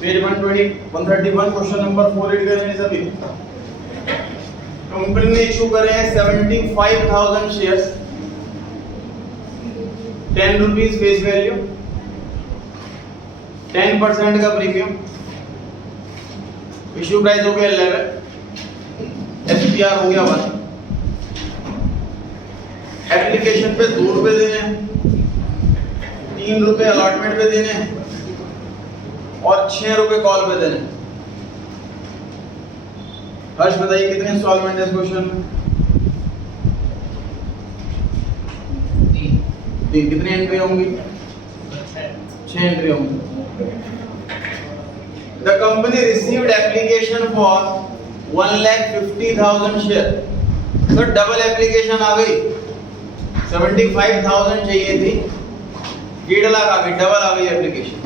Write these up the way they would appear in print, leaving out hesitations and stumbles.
Page 120 131 question number 4 read करेंगे सभी। Company ने इशू करे हैं 75,000 शेयर्स, 10 रुपीज फेस वैल्यू, 10% का प्रीमियम, इशू प्राइस हो गया 11, एफपीआर हो गया 1, एप्लीकेशन पे 2 रुपए देने हैं, 3 रुपए अलॉटमेंट पे देने हैं और 6 रुपए कॉल पे देने हैं। हर्ष बताइए कितने इंस्टॉलमेंट है इस क्वेश्चन में? 3। कितनी एंट्री होंगी? 6 एंट्री होंगी। The company received application for 1,50,000 share. तो डबल एप्लीकेशन आ गई, 75,000 चाहिए थी, 1.5 लाख आ गई, डबल आ गई application.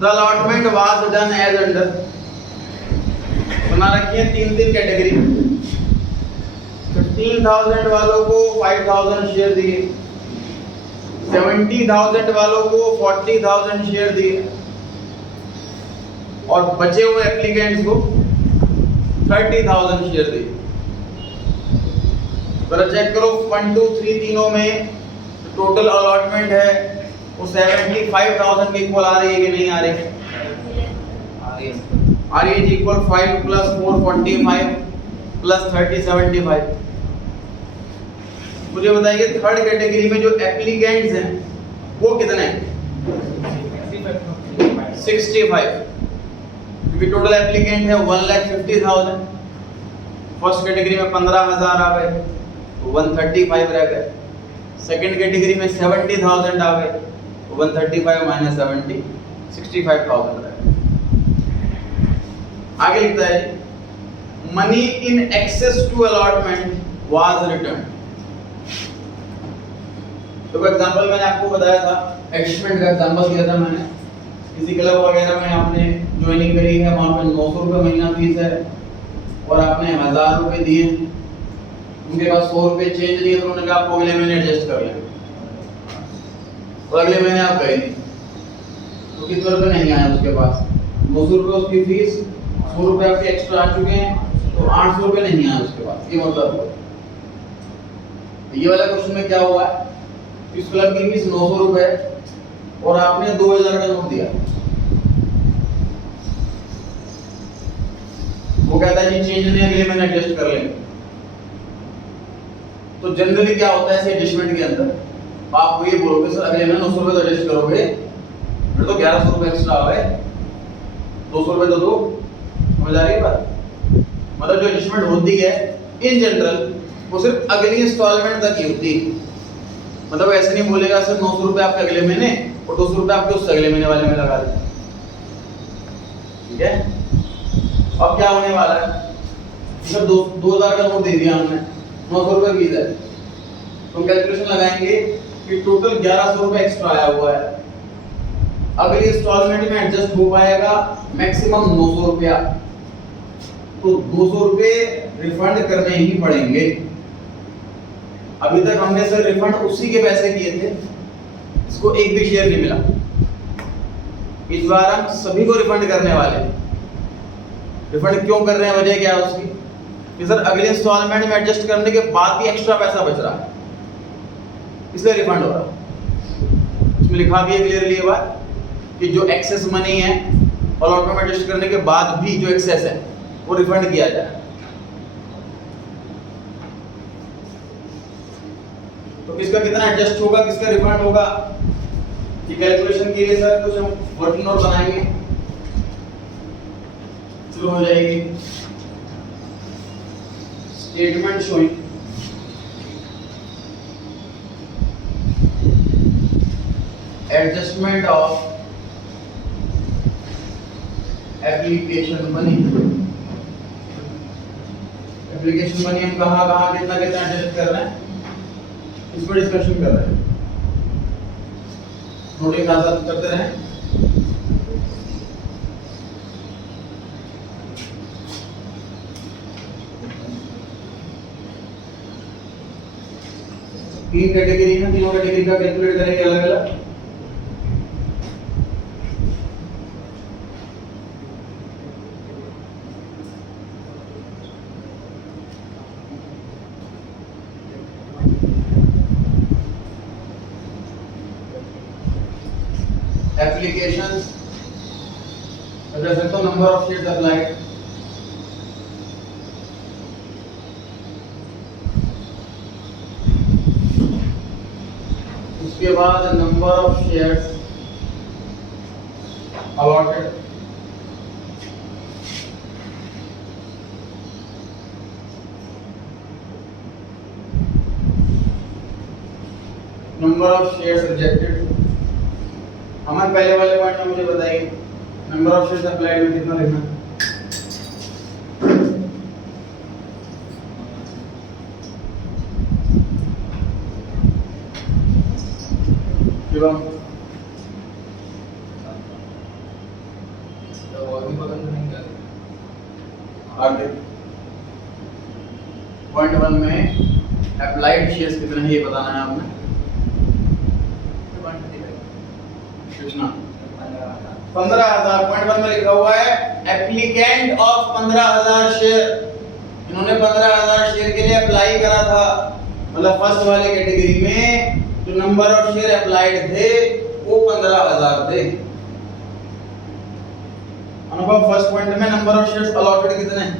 The allotment was done as under, बना रखी है 3 कैटेगरी। 15,000 वालों को 5,000 शेयर दिए, 70,000 वालों को 40,000 शेयर दिए और बचे हुए एप्लीकेंट्स को 30,000 शेयर दिए। जरा चेक करो 1 2 3 तीनों में टोटल अलॉटमेंट है वो 75,000 के इक्वल आ रही है कि नहीं आ रही है? आ रही है जी। इक्वल 5 + 4 45 + 30 75। मुझे बताइए थर्ड कैटेगरी में जो एप्लीकेंट्स हैं वो कितने हैं? 65, क्योंकि टोटल एप्लीकेंट है 1,50,000। फर्स्ट कैटेगरी में 15,000 आ गए, 135 रह गए। सेकंड कैटेगरी में 70,000 आ गए, 135 - 70 65,000 रह गए। आगे लिखता है money in excess to allotment was return. तो एग्जांपल मैंने आपको बताया था, एडजस्टमेंट का एग्जांपल दिया था मैंने। किसी क्लब वगैरह में आपने ज्वाइनिंग करी है, वहां पे 900 रुपए महीना फीस है और आपने 1000 रुपए दिए, उनके पास 100 रुपए चेंज नहीं है, तो उन्होंने कहा आपको अगले महीने एडजस्ट कर लें, और अगले महीने आप गए नहीं तो कितने रुपए नहीं आए उसके पास? 900 रुपए उसकी फीस, 100 रुपए आपके एक्स्ट्रा आ चुके हैं, तो 800 रुपए नहीं आए उसके पास। ये मतलब हुआ। ये वाला क्वेश्चन में क्या हुआ है? इस क्लब की फीस 900 रुपए और आपने 2000 का नोट दिया। वो कहता है जी चेंज नहीं, अगले महीने एडजस्ट कर लेंगे। तो जनरली क्या होता है ऐसे एडजस्टमेंट के अंदर, आप ये बोलोगे सर अगले महीने 900 रुपए तो एडजस्ट करोगे, फिर तो 1100 रुपए एक्स्ट्रा आ गए, 200 रुपए तो दो। समझ आ रही है बात? मतलब जो एडजस्टमेंट होती है इन जनरल वो सिर्फ अगली इंस्टॉलमेंट तक ही होती है। मतलब ऐसे नहीं बोलेगा सर 900 रुपए आपके अगले महीने और 200 रुपए आपके उस अगले महीने वाले में लगा दें। ठीक है? अब क्या होने वाला है? जब 2000 का नोट दे दिया हमने, 900 रुपए फीस है, तो कैलकुलेशन लगाएंगे कि टोटल 1100 रुपए एक्स्ट्रा आया हुआ है। अगली इंस्टॉलमेंट में एडजस्ट हो पाएगा मैक्सिमम 900 रुपया, तो 200 रुपए रिफंड करने ही पड़ेंगे। अभी तक हमने सर रिफंड उसी के पैसे किए थे, इसको एक भी शेयर नहीं मिला। इस बार हम सभी को रिफंड करने वाले हैं। रिफंड क्यों कर रहे हैं, वजह क्या है उसकी? कि सर अगले इंस्टॉलमेंट में एडजस्ट करने के बाद भी एक्स्ट्रा पैसा बच रहा है, इसलिए रिफंड हो रहा है। इसमें लिखा भी है क्लियरली ये बात कि जो एक्सेस मनी है अलॉटमेंट में एडजस्ट करने के बाद भी जो एक्सेस है वो रिफंड किया जाए। तो किसका कितना एडजस्ट होगा, किसका रिफंड होगा, ये कैलकुलेशन के लिए सर कुछ हम वर्किंग नोट बनाएंगे। शुरू हो जाएगी। Statement showing adjustment of application money. Application money हम कहाँ कितना कितना एडजस्ट कर रहे हैं, इस पर डिस्कशन कर रहे हैं। नोटिंग साथ साथ करते रहें। तीन कैटेगरी है, तीनों कैटेगरी का कैलकुलेट करेंगे अलग अलग। एप्लीकेशंस, कह सकता हूँ नंबर ऑफ शेयर्स अप्लाइड, उसके बाद number of shares allotted, number of shares rejected. हमारे पहले वाले पॉइंट में मुझे बताइए नंबर ऑफ शेयर्स अप्लाइड में कितना लिखना है? आगे पॉइंट 1 में अप्लाइड शेयर्स कितने हैं ये बताना है आपने। कितना? 15,000। पॉइंट 1 में लिखा हुआ है एप्लीकेंट ऑफ 15,000 शेयर, इन्होंने 15,000 शेयर के लिए अप्लाई करा था, मतलब फर्स्ट वाले कैटेगरी में जो नंबर ऑफ शेयर अप्लाइड थे वो 15,000 थे। अनुभव फर्स्ट पॉइंट में नंबर ऑफ शेयर्स अलॉटेड कितने हैं?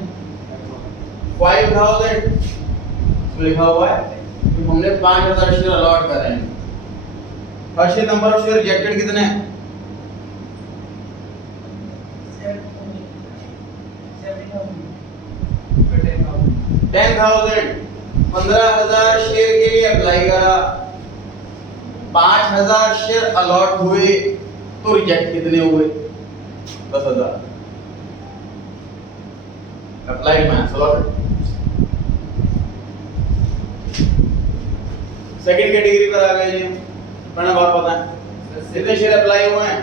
5,000 लिखा हुआ है कि हमने 5,000 शेयर अलॉट करे हैं। First number of share rejected कितने हैं? 10,000। 15,000 शेयर के लिए अप्लाई करा, 5,000 शेयर अलॉट हुए तो रिजेक्ट कितने हुए? 10,000। Applied minus allotted. Second category पर आ गए जी, पढ़ना बात पता है कितने शेयर अप्लाई हुए हैं?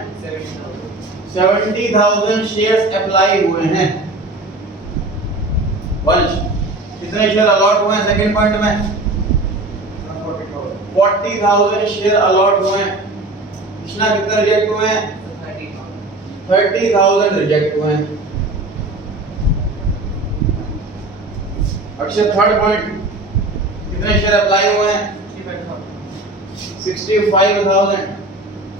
70,000 शेयर्स अप्लाई हुए हैं। वंश कितने शेयर अलॉट हुए हैं? सेकंड पॉइंट में 40,000 शेयर अलॉट हुए हैं। कितना कितने रिजेक्ट हुए हैं? 30,000 रिजेक्ट हुए हैं। अक्षर थर्ड पॉइंट कितने शेयर अप्लाई हुए हैं? 65,000।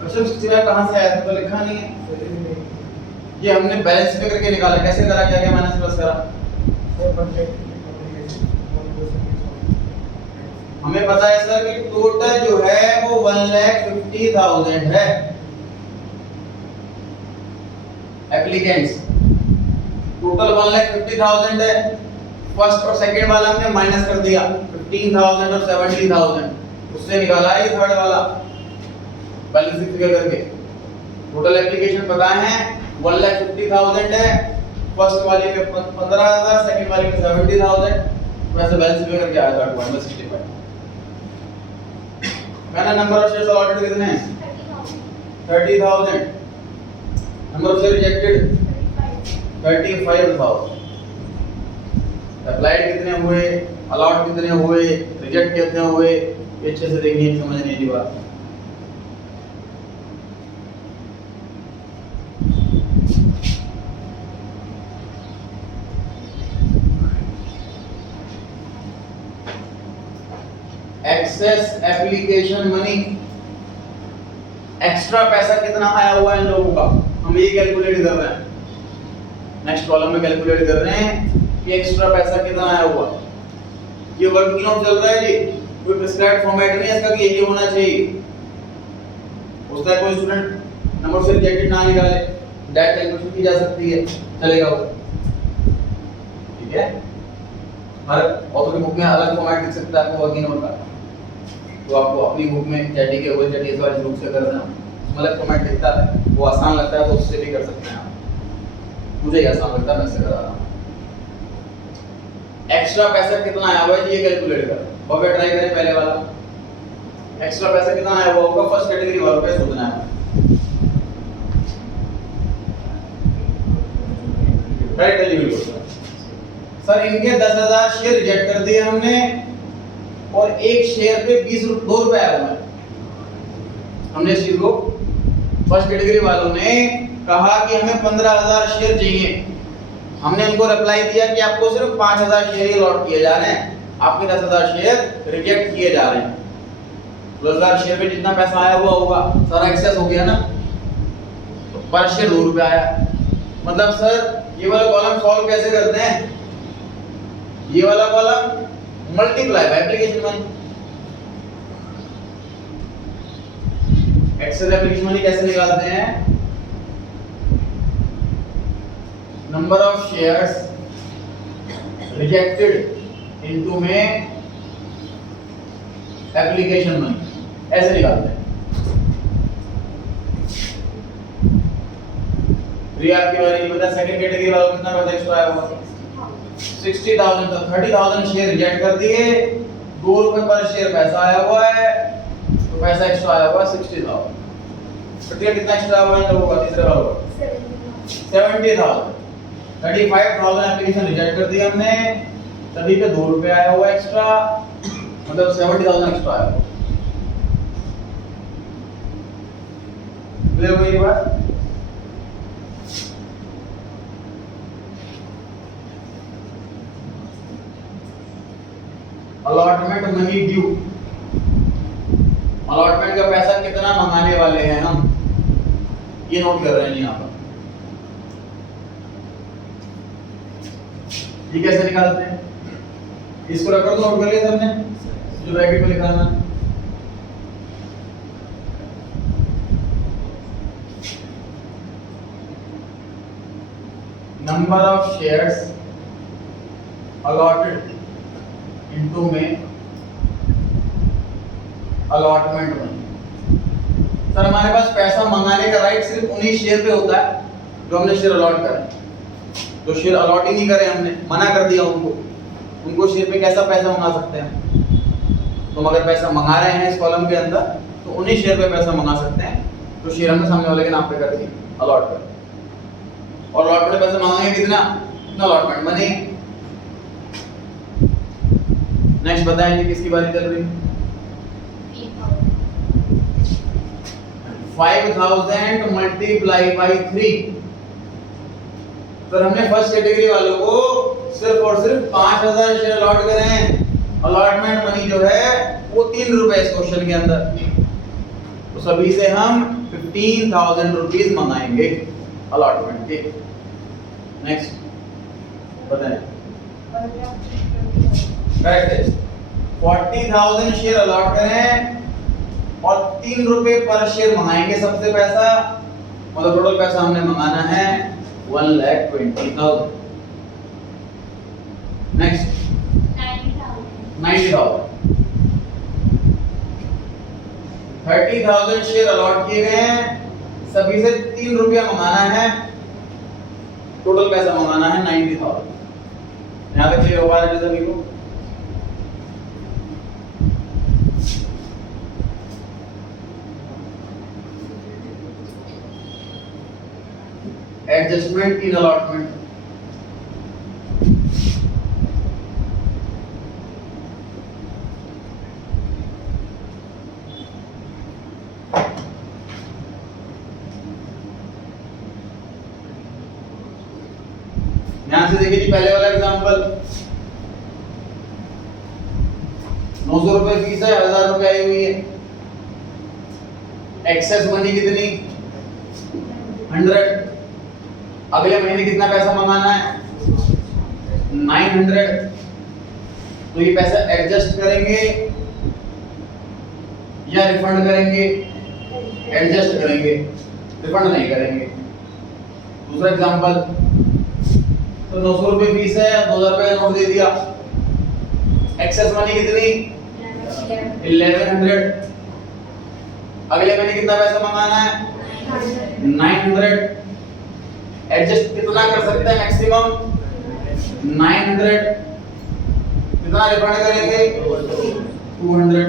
अक्षर 65 कहां से आया था? तो लिखा नहीं है। ये हमने बैलेंस में करके निकाला। कैसे करा? क्या क्या माइनस प्लस करा? हमें पता है सर कि टोटल जो है वो 1,50,000 है एप्लीकेंट्स। टोटल 1,50,000 है। फर्स्ट और सेकंड वाला हमने माइनस कर दिया 15,000 और 70,000, उससे निकाला है थर्ड वाला बैलेंस फिगर करके। टोटल एप्लीकेशन पता है 1,50,000 है। फर्स्ट वाले में 15,000, सेकंड वाले में 70,000, वैसे बैलेंस फिगर करके आया था 65। मैंने नंबर ऑफ शेयर्स अलॉटेड कितने हैं? 30,000। Number of share rejected 35,000। Applied कितने हुए, अलॉट कितने हुए, रिजेक्ट कितने हुए, ये अच्छे से देखिए, समझने की बात। एक्सेस एप्लीकेशन मनी, एक्स्ट्रा पैसा कितना आया हुआ है इन लोगों का, हम ये कैलकुलेट कर रहे हैं। नेक्स्ट कॉलम में कैलकुलेट कर रहे हैं कि एक्स्ट्रा पैसा कितना आया हुआ। ये वर्किंग नोट चल रहा है जी, कोई प्रिस्क्राइब्ड फॉर्मेट नहीं है इसका कि यही होना चाहिए। उसका कोई स्टूडेंट नंबर से रिजेक्टेड ना निकाले, डायरेक्ट कैलकुलेशन की जा सकती है, चलेगा वो, ठीक है। हर ऑथर की बुक में अलग फॉर्मेट लिख सकता है आपको वर्किंग नोट का, तो आपको अपनी बुक में चैटी के वो चैटी इस वाले रूप से करना है, अलग फॉर्मेट लिखता है, वो आसान लगता है तो उससे भी कर सकते हैं आप। मुझे आसान लगता है, मैं इससे करा रहा हूं। एक्स्ट्रा पैसा कितना आया हुआ है ये कैलकुलेट कर, और फिर ट्राई करें पहले वाला। एक्स्ट्रा पैसा कितना आया हुआ होगा फर्स्ट कैटेगरी वालों पे सोचना है। राइट एलिजिबल सर, इनके 10,000 शेयर रिजेक्ट कर दिए हमने और एक शेयर पे 2 रुपए आए हुए हैं। हमने इस चीज को फर्स्ट कैटेगरी वालों ने कहा कि हमें 15,000 शेयर चाहिए, हमने उनको रिप्लाई दिया कि आपको सिर्फ 5,000 शेयर ही अलॉट किए जा रहे हैं, आपके 10,000 शेयर रिजेक्ट किए जा रहे हैं। 10,000 शेयर पे जितना पैसा आया हुआ होगा सारा एक्सेस हो गया ना, पर शेयर 2 रुपए आया। मतलब सर ये वाला कॉलम सॉल्व कैसे करते हैं, ये वाला column multiply by application money. Excess application money कैसे निकालते हैं, number of shares rejected into में एप्लीकेशन मनी, ऐसे निकालते हैं। आपकी बारी बता, सेकंड कैटेगरी वालों को कितना पैसा एक्स्ट्रा आया होगा, 60,000। तो 30,000 शेयर रिजेक्ट कर दिए, 2 रुपए पर शेयर पैसा आया हुआ है, तो पैसा एक्स्ट्रा आया हुआ है 60,000। तो कितना एक्स्ट्रा हुआ है लोगों का, तीसरे वालों का 70,000। 35,000 एप्लीकेशन रिजेक्ट कर दी हमने, सभी पे 2 रुपए आया हुआ एक्स्ट्रा, मतलब 70,000 एक्स्ट्रा आया हुआ। क्लियर हुई ये बात? अलॉटमेंट मनी ड्यू, अलॉटमेंट का पैसा कितना मंगाने वाले हैं हम, ये नोट कर रहे हैं यहाँ पर। ये कैसे निकालते हैं, इसको रख कर नोट कर लिया सबने, जो ब्रैकेट में लिखा है। Number of shares allotted into में अलॉटमेंट मनी। सर हमारे पास पैसा मंगाने का राइट सिर्फ उन्हीं शेयर पे होता है जो हमने शेयर अलॉट करा। जो शेयर अलॉट ही नहीं करे हमने, मना कर दिया उनको शेयर पे कैसा पैसा मंगा सकते हैं। तो अगर पैसा मंगा रहे हैं इस कॉलम के अंदर, तो उन्हीं शेयर पे पैसा मंगा सकते हैं तो शेयर हमने सामने वाले के नाम पे कर दिए, अलॉट कर। और अलॉटमेंट में पैसा मांगेंगे कितना, अलॉटमेंट मनी। नेक्स्ट बताएंगे किसकी बारी चल रही है, 5,000 मल्टीप्लाई बाई 3। तो हमने फर्स्ट कैटेगरी वालों को सिर्फ और सिर्फ 5,000 शेयर अलॉट करे हैं। अलॉटमेंट मनी जो है वो 3 रुपए इस क्वेश्चन के अंदर, तो सभी से हम 15,000 रुपीज मंगाएंगे अलॉटमेंट के। नेक्स्ट बताएं, करेक्ट है। 40,000 शेयर अलॉट करें और 3 रुपए पर शेयर मंगाएंगे सबसे पैसा, मतलब टोटल पैसा हमने मंगाना है 1,20,000। नेक्स्ट 90,000। 30,000 शेयर अलॉट किए गए हैं, सभी से 3 रुपया मंगाना है, टोटल पैसा मंगाना है 90,000। यहाँ तक क्लियर हो पा रहा है सभी को? Adjustment in allotment. ध्यान से देखिए जी, पहले वाला एग्जांपल 900 रुपए फीस है, 1,000 रुपए आई हुई है। एक्सेस मनी कितनी, 100। अगले महीने कितना पैसा मंगाना है, 900। तो ये पैसा एडजस्ट करेंगे या रिफंड करेंगे, एडजस्ट करेंगे, रिफंड नहीं करेंगे। दूसरा एग्जांपल, तो 900 रुपए फीस है, 2,000 रुपए का नोट दे दिया। एक्सेस मनी कितनी, 1100। अगले महीने कितना पैसा मंगाना है, 900। एडजस्ट कितना कर सकते हैं, मैक्सिमम 900। कितना रिफंड करेंगे, 200।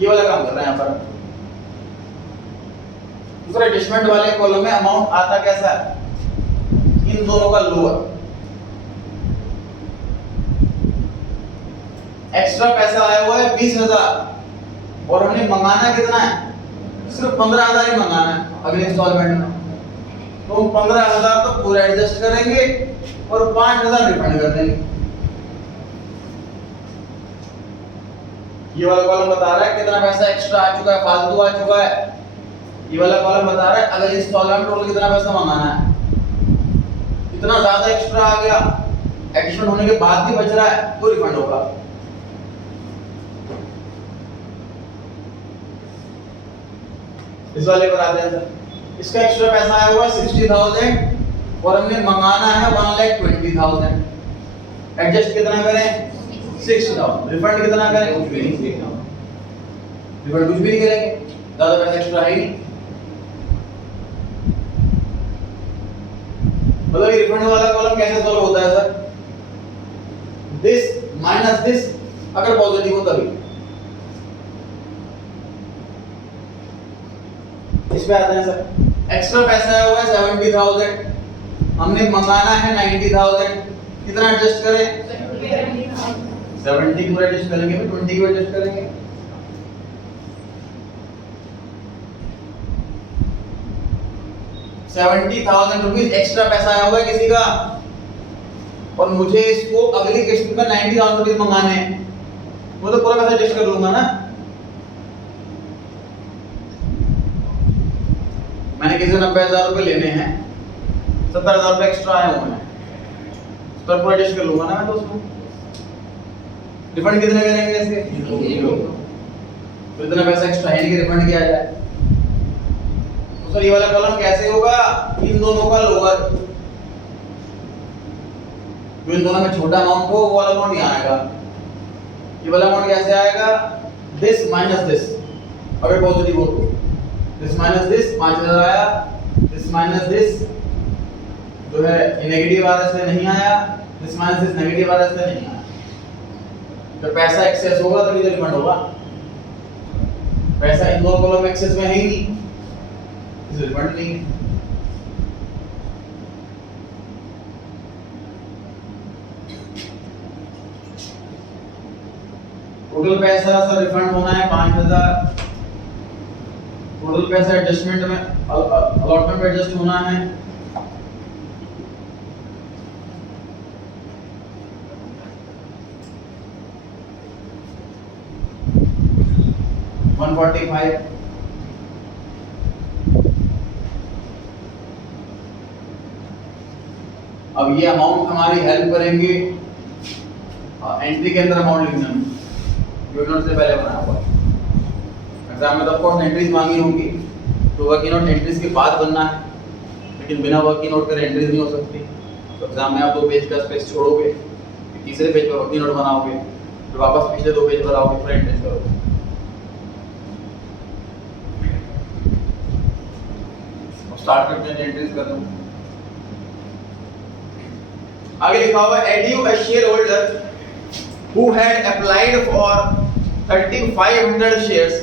ये वाला काम कर रहे हैं यहाँ पर। दूसरा एडजस्टमेंट वाले कॉलम में अमाउंट आता कैसा है, इन दोनों का लोअर। एक्स्ट्रा पैसा आया हुआ है 20,000 और हमने मंगाना कितना है, सिर्फ 15,000 ही मंगाना है अगले इंस्टॉलमेंट में। तो 15,000 तो पूरा एडजस्ट करेंगे और 5,000 रिफंड कर देंगे। ये वाला कॉलम बता रहा है कितना पैसा एक्स्ट्रा आ चुका है, फालतू आ चुका है। ये वाला कॉलम बता रहा है अगर इंस्टॉलमेंट टोटल कितना पैसा मंगाना है, इतना ज्यादा एक्स्ट्रा आ गया, एडिशन होने के बाद भी बच रहा है तो रिफंड होगा। इस वाले पर आते हैं सर, इसका एक्स्ट्रा पैसा आया हुआ है 60,000 और हमने मंगाना है 1,20,000। एडजस्ट कितना करें 60,000, रिफंड कितना करें कुछ भी नहीं, रिफंड कुछ भी नहीं करेंगे, ज्यादा पैसा एक्स्ट्रा है ही नहीं। मतलब ये रिफंड वाला कॉलम कैसे सॉल्व होता है सर, दिस माइनस दिस अगर पॉजिटिव हो तभी। इस पे आते हैं सर, एक्स्ट्रा पैसा आया हुआ है 70,000, हमने मंगाना है 90,000, कितना एडजस्ट करें 70 को एडजस्ट करेंगे, 20 को एडजस्ट करेंगे। ₹70,000 एक्स्ट्रा पैसा आया हुआ है किसी का और मुझे इसको अगली किस्त में 90,000 मंगाने हैं, वो तो पूरा पैसा एडजस्ट कर लूंगा ना। मैंने किसी से 90,000 रुपए लेने हैं, 70,000 रुपए एक्स्ट्रा आए हुए हैं, तो पूरा एडजस्ट कर लूंगा ना मैं तो उसको। रिफंड कितने करेंगे इसके 0, तो इतना पैसा एक्स्ट्रा है नहीं कि रिफंड किया जाए। तो सर ये वाला कॉलम कैसे होगा, इन दोनों का लोअर, जो इन दोनों में छोटा अमाउंट हो वो वाला अमाउंट यहाँ आएगा। ये वाला अमाउंट कैसे आएगा, दिस माइनस दिस अगर पॉजिटिव हो तो, दिस माइनस दिस 5,000 आया, दिस माइनस दिस जो है ये नेगेटिव आ रहा है इसलिए नहीं आया, दिस माइनस दिस नेगेटिव आ रहा है इसलिए नहीं आया। तो पैसा एक्सेस होगा तभी तो रिफंड होगा, पैसा इन दोनों कॉलम में एक्सेस में है ही नहीं, इसलिए रिफंड नहीं है। टोटल पैसा सर रिफंड होना है 5,000, टोटल पैसा एडजस्टमेंट में अलॉटमेंट में एडजस्ट होना है 145। अब ये अमाउंट हमारी हेल्प करेंगे एंट्री के अंदर अमाउंट लिखने में, जो नोट से पहले बनाया हुआ है। एग्जाम में तो ऑफ कोर्स एंट्रीज मांगी होंगी, तो वर्किंग नोट एंट्रीज के बाद बनना है, लेकिन बिना वर्किंग नोट करे एंट्रीज नहीं हो सकती। तो एग्जाम में आप 2 पेज का स्पेस छोड़ोगे, तीसरे पेज पर वर्किंग नोट बनाओगे, फिर वापस पिछले 2 पेज पर आओगे, फिर एंट्रीज करोगे। स्टार्ट करते हैं एंट्रीज करना। आगे लिखा हुआ है edu a share holder who had applied for 3,500 shares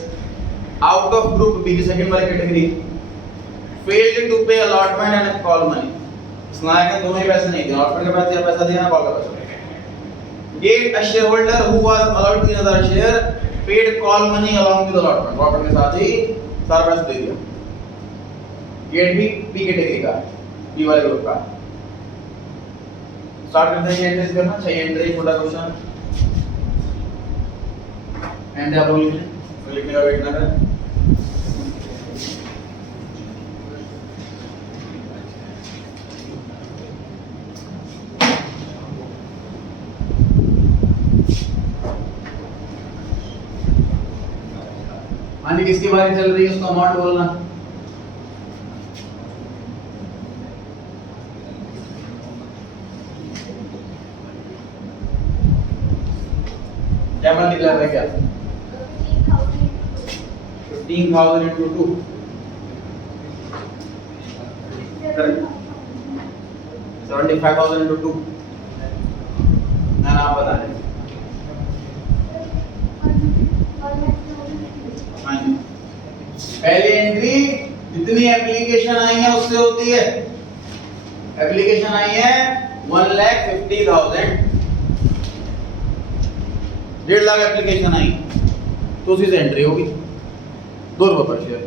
out of group B, second वाली category, failed to pay allotment and call money। सुनाया कि दोनों ही पैसे नहीं दिए, allotment के पैसे या पैसा दिया ना कॉल का पैसा। Gave a shareholder who was allowed to another share paid call money along with allotment, allotment के साथ ही सारा पैसा दे दिया। गेट भी बी कैटेगरी का, बी वाले ग्रुप का। स्टार्ट करते हैं एंट्रीज करना। 6 एंट्री छोटा क्वेश्चन एंड आप लोग लिखने का वेट ना करें। हाँ जी, किसकी बारी चल रही है उसका अमाउंट बोलना। क्या मल्टीप्लाई है क्या 15,000 into 2, correct? 75,000 into 2, ना आप बता दें। हाँ जी, पहली एंट्री जितनी एप्लीकेशन आई है उससे होती है। एप्लीकेशन आई है 1,50,000, 1.5 लाख एप्लीकेशन आई तो उसी से एंट्री होगी, ₹2 पर share.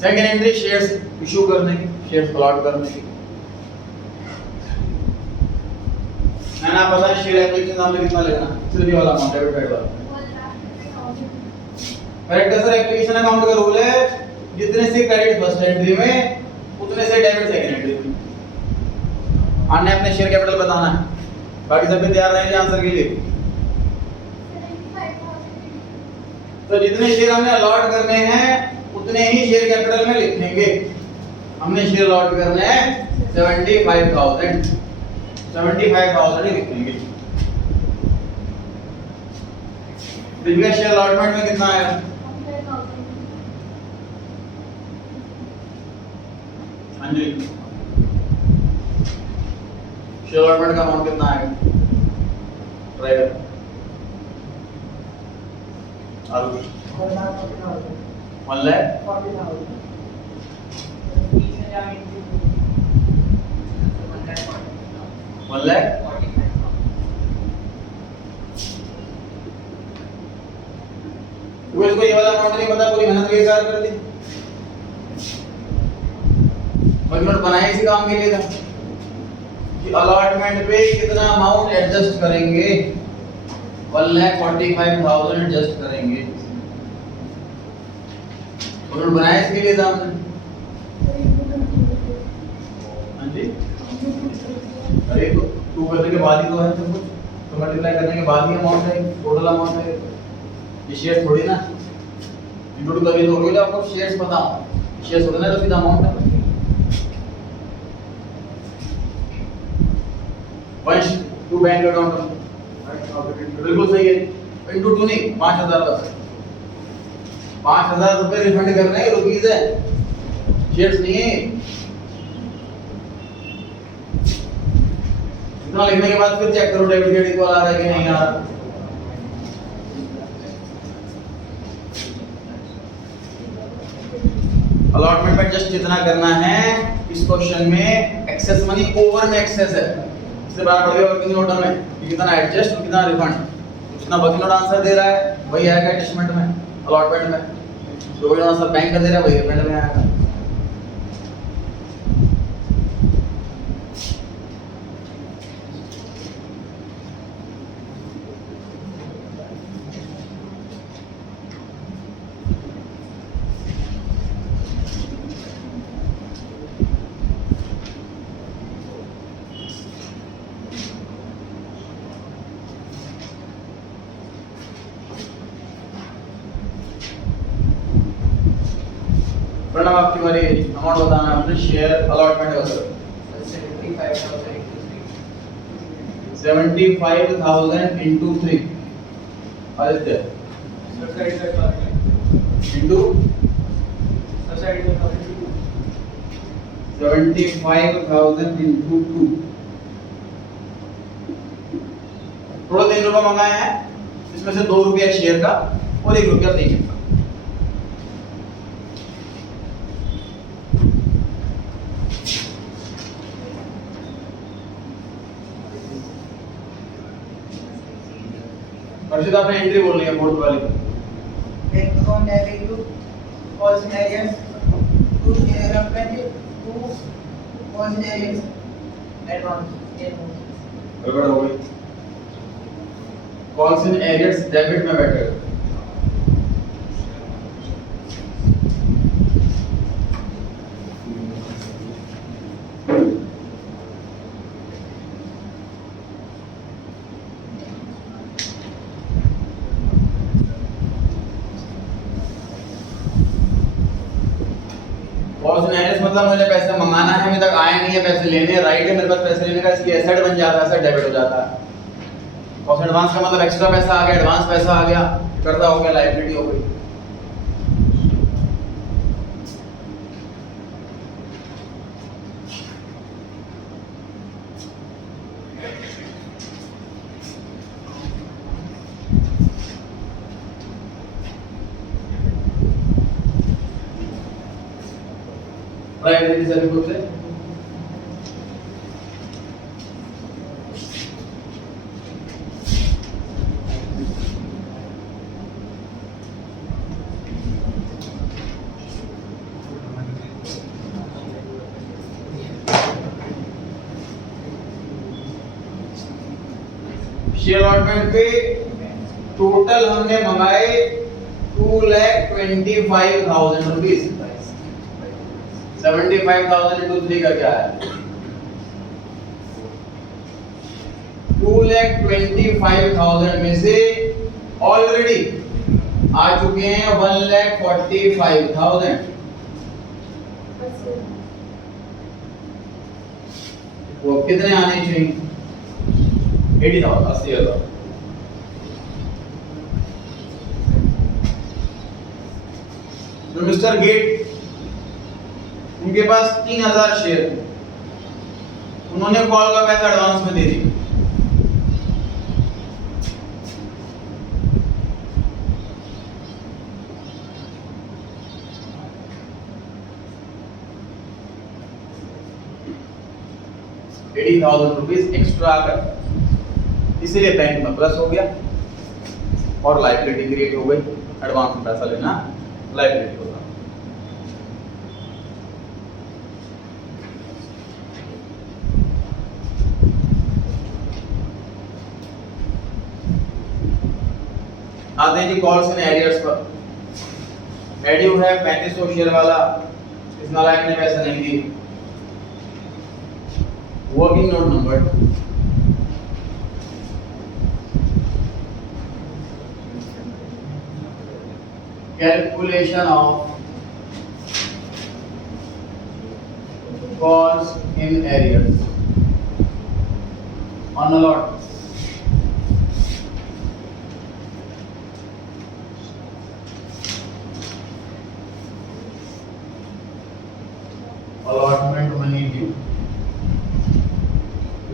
Second entry shares issue करने की, शेयर्स अलॉट करने की। मैंने आप पता है शेयर एप्लीकेशन नाम में कितना लगना, सिर्फ ये वाला अमाउंट डेबिट साइड वाला। करेक्ट है सर, एप्लीकेशन अकाउंट का रूल है जितने से क्रेडिट फर्स्ट एंट्री में उतने से डेबिट सेकंड एंट्री में। आपने अपने शेयर कैपिटल बताना है, बाकी सब भी तैयार रहेंगे आंसर के लिए। तो जितने शेयर हमने अलॉट करने हैं उतने ही शेयर कैपिटल में लिखेंगे। हमने शेयर अलॉट करने हैं 75,000 ही लिखेंगे। दिव्या शेयर अलॉटमेंट में कितना आएगा? हाँ जी, शेयर अलॉटमेंट का अमाउंट कितना आएगा? ट्राई कर। 1 लाख 1 लाख वो इसको ये वाला अमाउंट नहीं पता, पूरी मेहनत बेकार कर दी। और नोट बनाया इसी काम के लिए था कि अलॉटमेंट पे कितना अमाउंट एडजस्ट करेंगे, 1,45,000 एडजस्ट करेंगे। और नोट बनाया इसके लिए था हमने। हाँ जी, अरे तो 2 करने के बाद ही तो है सब कुछ, तो मल्टीप्लाई करने के बाद ही अमाउंट है, टोटल अमाउंट है। ये शेयर थोड़ी ना इंटू टू कभी तो हो गया, आपको शेयर्स पता हो, शेयर्स होता ना तो सीधा अमाउंट है। वंश टू बैंक अकाउंट बिल्कुल सही है, इंटू 2 नहीं 5,000 बस, 5,000 रुपए रिफंड करने हैं, रुपीस है, शेयर्स नहीं है। इतना लिखने के बाद फिर चेक करो डेबिट क्रेडिट इक्वल आ रहा है कि नहीं आ रहा। अलॉटमेंट में जस्ट कितना करना है, इस क्वेश्चन में एक्सेस मनी ओवर में एक्सेस है, इससे बात पड़ गई वर्किंग नोट में कि कितना एडजस्ट और कितना रिफंड, जितना वर्किंग नोट आंसर दे रहा है वही आएगा एडजस्टमेंट में, अलॉटमेंट में जो वर्किंग नोट आंसर बैंक का दे रहा है वही रिफंड में आएगा। प्रणव आपकी बारी, अमाउंट बताना है आपने, शेयर अलॉटमेंट का sir 75,000 into 3 Aditya into 75,000 into 2। Total 3 रुपए मंगाए हैं, इसमें से 2 रुपया शेयर का और 1 रुपया पेमेंट का। अर्षित आपने एंट्री बोलनी है बोर्ड वाली। Bank account having to all scenarios to share of 22 all scenarios advance गड़बड़ हो गई। कॉल्स इन एरियर्स डेबिट में बैठेगा। मतलब मुझे पैसे मंगाना है, अभी तक आए नहीं है, पैसे लेने हैं, राइट है मेरे पास पैसे लेने का, इसलिए एसेट बन जाता है, एसेट डेबिट हो जाता है। और एडवांस का मतलब एक्स्ट्रा पैसा आ गया, एडवांस पैसा आ गया, कर्जा हो गया, लायबिलिटी हो गई। प्राइमरी सर्विस से शेयर अलॉटमेंट पे टोटल हमने मंगाए 2,25,000 रुपीस। 75,000 into 3 का क्या है? 2,25,000 में से ऑलरेडी आ चुके हैं 1,45,000। वो कितने आने चाहिए? 80,000, 80,000। तो मिस्टर गेट, उनके पास 3,000 शेयर, उन्होंने कॉल का पैसा एडवांस में दे दिया। ₹80,000 एक्स्ट्रा आकर, इसलिए बैंक में प्लस हो गया और लायबिलिटी क्रिएट हो गई। एडवांस में पैसा लेना लायबिलिटी होगा। आते हैं जी कॉल्स एंड एरियर्स पर। एड्यू है 3500 शेयर वाला, इस नालायक ने पैसा नहीं दी। Working note number calculation of calls in arrears on allot. allotment money due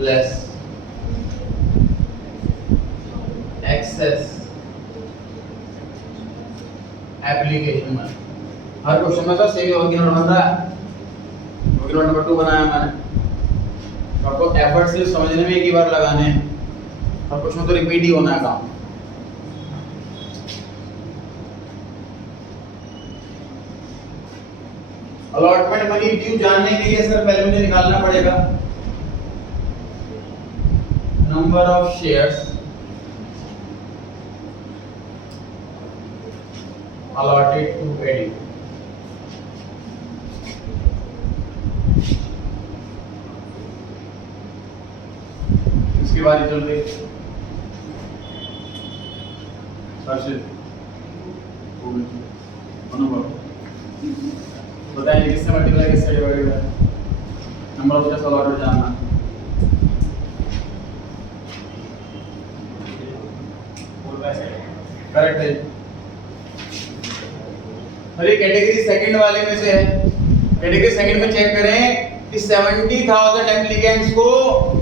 less excess application money। हर क्वेश्चन में सर सेम वर्किंग नोट बन रहा है। वर्किंग नोट नंबर 2 बनाया मैंने। आपको एफर्ट सिर्फ समझने में एक ही बार लगाने हैं, हर क्वेश्चन में तो रिपीट ही होना है काम। अलॉटमेंट मनी ड्यू जानने के लिए सर पहले मुझे निकालना पड़ेगा number of shares allotted to Eddie. इसकी बारी चल रही बताइए किससे मल्टीप्लाई किससे डिवाइडेड है? नंबर ऑफ शेयर्स अलॉटेड जानना। करेक्ट है। अरे कैटेगरी सेकंड वाले में से है। कैटेगरी सेकंड में चेक करें कि 70,000 एप्लीकेंट्स को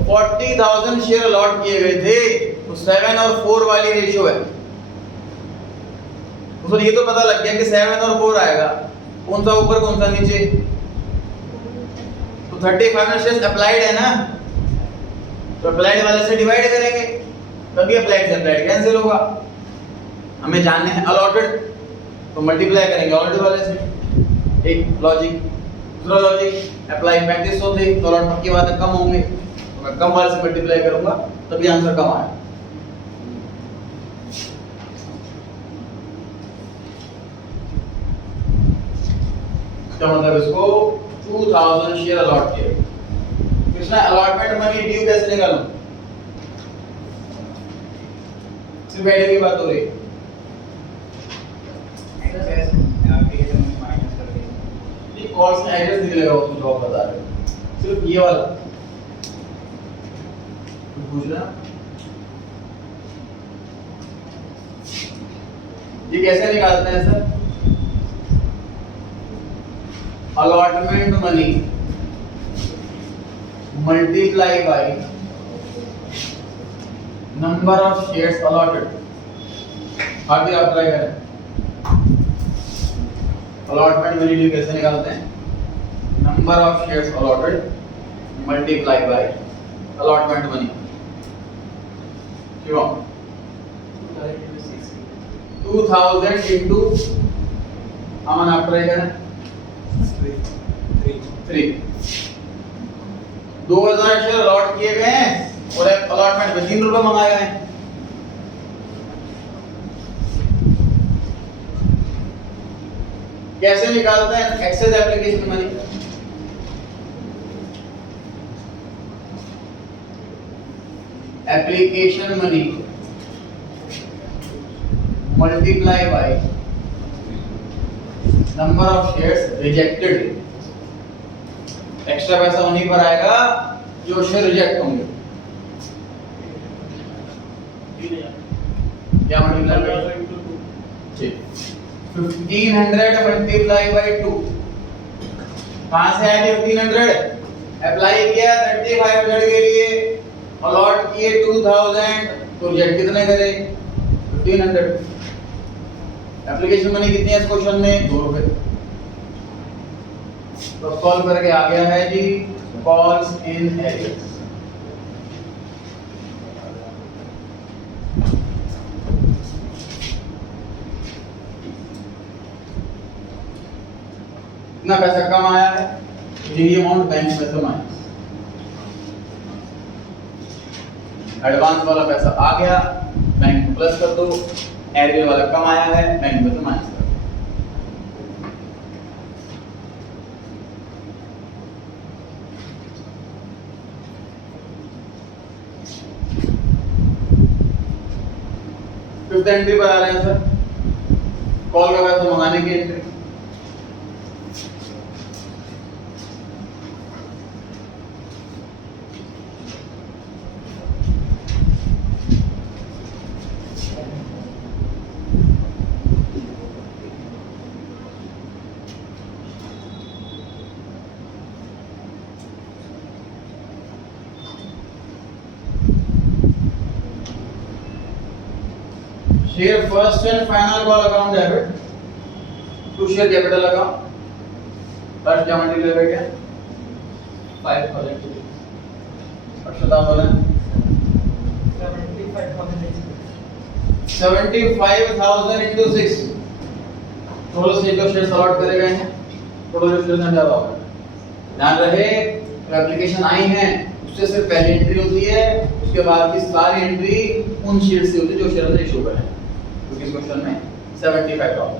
40,000 शेयर अलॉट किए गए थे, तो 7 और 4 वाली रेशियो है। तो ये तो पता लग गया कि 7 और 4 आएगा, कौन सा ऊपर कौन सा नीचे। तो 35 शेयर्स अप्लाइड है ना, तो अप्लाइड वाले से डिवाइड करेंगे, तभी अप्लाइड से अप्लाइड कैंसिल होगा। हमें जानने हैं अलॉटेड, तो मल्टीप्लाई करेंगे अलॉटेड वाले से, एक लॉजिक। दूसरा लॉजिक, अप्लाई 3500 थे तो अलॉट पक्की बात है कम होंगे, तो मैं कम वाले से मल्टीप्लाई करूंगा तभी आंसर कम आएगा। इसका मतलब इसको 2000 शेयर अलॉट किए। इसमें अलॉटमेंट मनी ड्यू कैसे निकालूं? सिर्फ एडी की बात हो रही है। ये कॉल्स में एड्रेस निकलेगा, वो तो जॉब बता रहे हो। सिर्फ ये वाला पूछना, ये कैसे निकालते हैं sir? allotment money multiply by number of shares allotted। आगे अप्लाई करें। allotment money ड्यू कैसे निकालते हैं? number of shares allotted multiply by allotment money। क्यों? 2000 into अमन आप ट्राई करें 3। 2000 शेयर अलॉट किए गए हैं और अलॉटमेंट में 3 रुपए मंगाए गए हैं। कैसे निकालते हैं excess application money? Application money multiply by number of shares rejected. Extra पैसा वहीं पर आएगा जो शेयर रिजेक्ट होंगे। क्या मल्टीप्लाई? ठीक, 1500 मल्टीप्लाई बाय 2। कहां से आया 1500? अप्लाई किया 3500 के लिए, अलॉट किए 2000, तो रिजेक्ट कितने करे? 1500। एप्लीकेशन मनी कितनी है इस क्वेश्चन में? 2 रुपए। तो सॉल्व करके आ गया है जी कॉल्स इन एरियर्स। कितना पैसा कम आया है? ये अमाउंट बैंक में से माइनस एडवांस वाला पैसा आ गया, बैंक में प्लस कर दो। एरियर वाला कम आया है, बैंक में से माइनस कर दो। फिफ्थ एंट्री पर आ रहे हैं सर, कॉल का पैसा मंगाने की entry. Share first and final call account debit to share capital account. First क्या मल्टीप्लाई बाय क्या? 5000 और 75,000 into 6। टोटल से जो शेयर अलॉट करे गए हैं, टोटल शेयर ज्यादा होगा। ध्यान रहे एप्लीकेशन आई है उससे सिर्फ पहली एंट्री होती है, उसके बाद की सारी एंट्री उन शेयर से होती है जो शेयर अंदर इशू हुए हैं। तो किस क्वेश्चन में 75,000।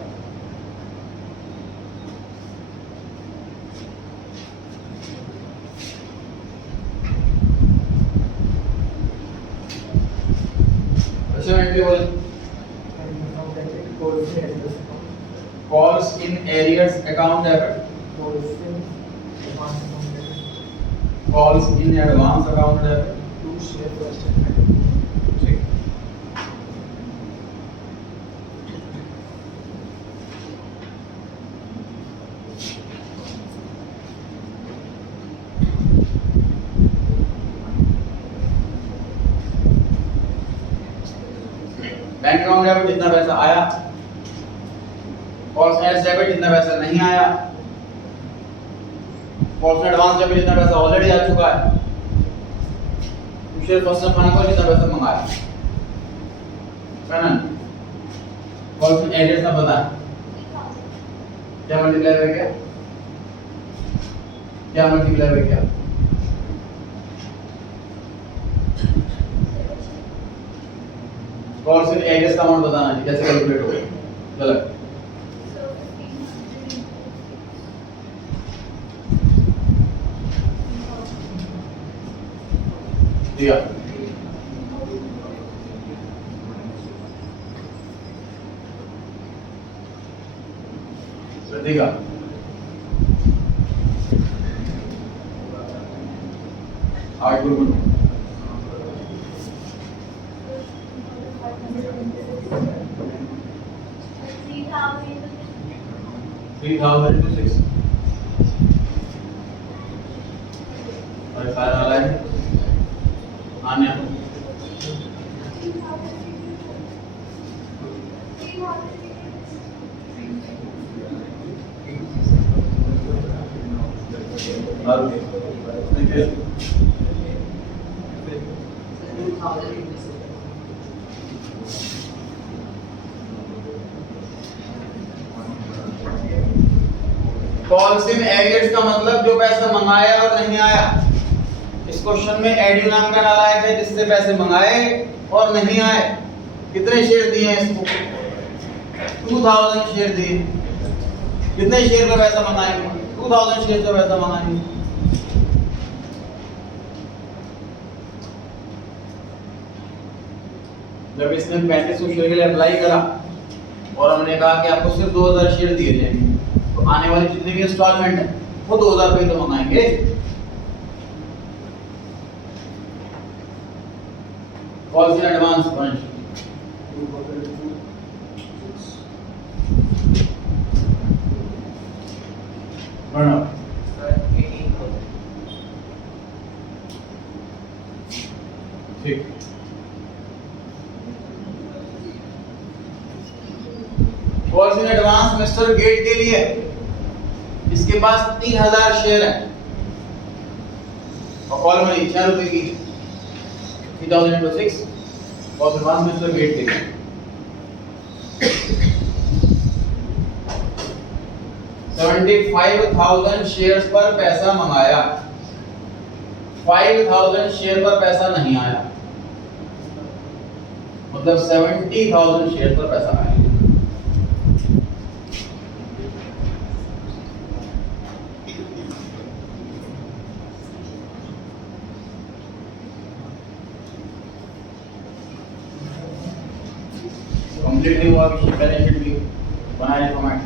अच्छा एंट्री बोले calls in arrears account debit, calls in advance account debit to share first and final. ठीक, बैंक अकाउंट डेबिट जितना पैसा आया, कॉल्स एंड डेबिट जितना पैसा नहीं आया, कॉल्स एडवांस डेबिट जितना पैसा ऑलरेडी आ चुका है, शेयर फर्स्ट एंड फाइनल जितना पैसा मंगाया है ना। कॉल्स एंड एरियर्स का पता है क्या मल्टीप्लाई बाय क्या? क्या मल्टीप्लाई बाय क्या? कॉल्स एंड एरियर्स का अमाउंट बताना है कैसे कैलकुलेट होगा। गलत दिया देगा। आठ गुरु 3,000 into 6 और फायर वाला है आने और देखिए कॉल्स इन एरियर्स का मतलब जो पैसा मंगाया और नहीं आया। इस क्वेश्चन में एडियो नाम का नालायक है जिससे पैसे मंगाए और नहीं आए। कितने शेयर दिए हैं इसको? 2000 शेयर दिए। कितने शेयर पे पैसा मंगाएंगे? 2000 शेयर पे पैसा मंगाएंगे। जब इसने 3500 शेयर के लिए अप्लाई करा और हमने कहा कि आपको सिर्फ 2000 शेयर दिए जाएंगे, तो आने वाली जितनी भी इंस्टॉलमेंट है वो 2000 रुपये तो मंगाएंगे। कॉल्स इन एडवांस वंश बना ठीक। Calls in advance mister Gate के लिए, इसके पास 3000 शेयर है और कॉल मनी 6 रुपए की, 3000 into 6 calls advance mister Gate के लिए। $75,000 शेयर्स पर पैसा मंगाया, 5,000 शेयर पर पैसा नहीं आया, मतलब 70,000 शेयर पर पैसा आया। कंप्लीट नहीं हुआ, बैलेंस शीट भी बनाए फॉर्मेट।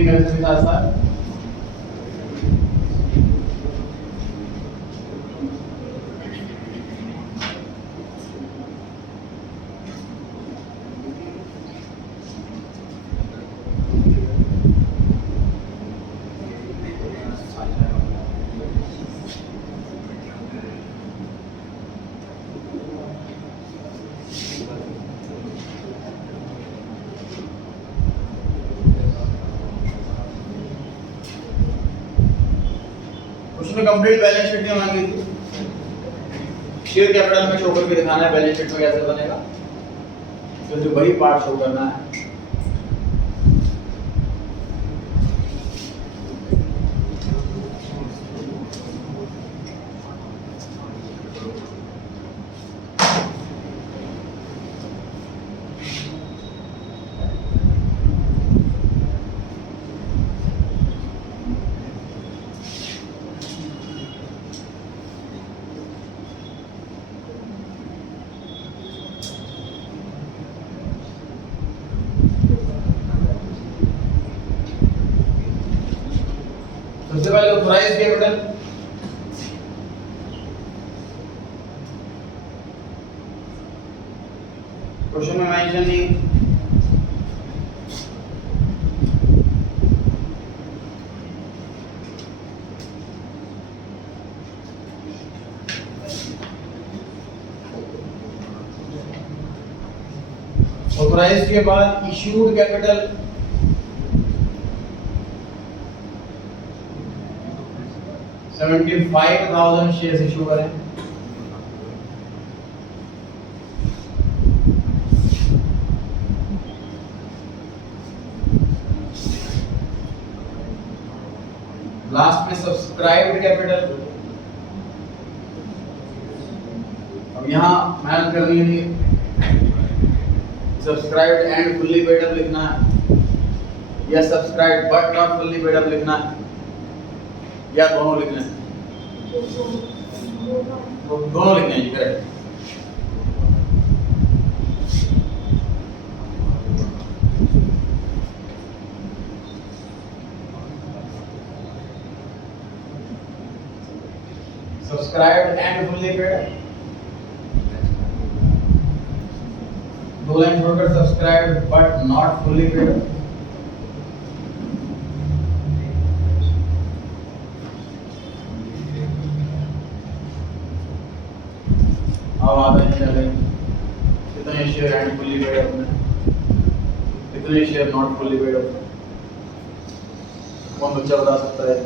करने के साथ साथ उसमें कंप्लीट बैलेंस शीट नहीं मांगी थी। शेयर कैपिटल में शो करके दिखाना है बैलेंस शीट में कैसे बनेगा, तो जो वही पार्ट शो करना है। सबसे पहले ऑथराइज्ड कैपिटल, क्वेश्चन में मेंशन नहीं। ऑथराइज्ड के बाद इश्यूड कैपिटल, $75,000 शेयर इशू करें। लास्ट में सब्सक्राइब्ड कैपिटल, अब यहां मेहनत करनी है, subscribed and fully paid up लिखना है या subscribed but not fully paid up लिखना है या दोनों लिखना है, तो दोनों लिखने हैं। Correct. Subscribe subscribed and fully paid, दो लाइन छोड़कर subscribed but not fully paid, अब आते हैं चले कितने शेयर एंड फुल्ली पेड अपने, कितने शेयर नॉट फुल्ली पेड अपने, कौन बच्चा बता सकता है?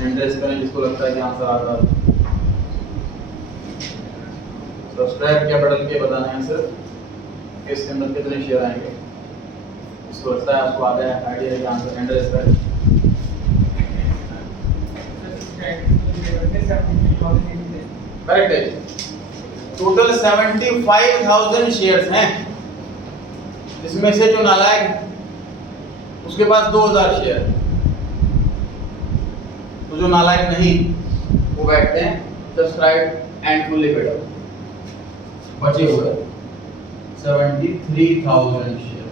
इंटरेस्ट करें जिसको लगता है कि आंसर आता है। सब्सक्राइब क्या बटन के बताना है सिर्फ कि इसके अंदर कितने शेयर आएंगे, इसको लगता है आपको आता है आइडिया है कि आंसर इंटरेस्ट करें। करेक्ट है। टोटल 75,000 शेयर्स हैं, जिसमें से जो नालायक उसके पास 2,000 शेयर, तो जो नालायक नहीं वो बैठते हैं subscribe and fully paid up, बचे हुए 73,000 शेयर।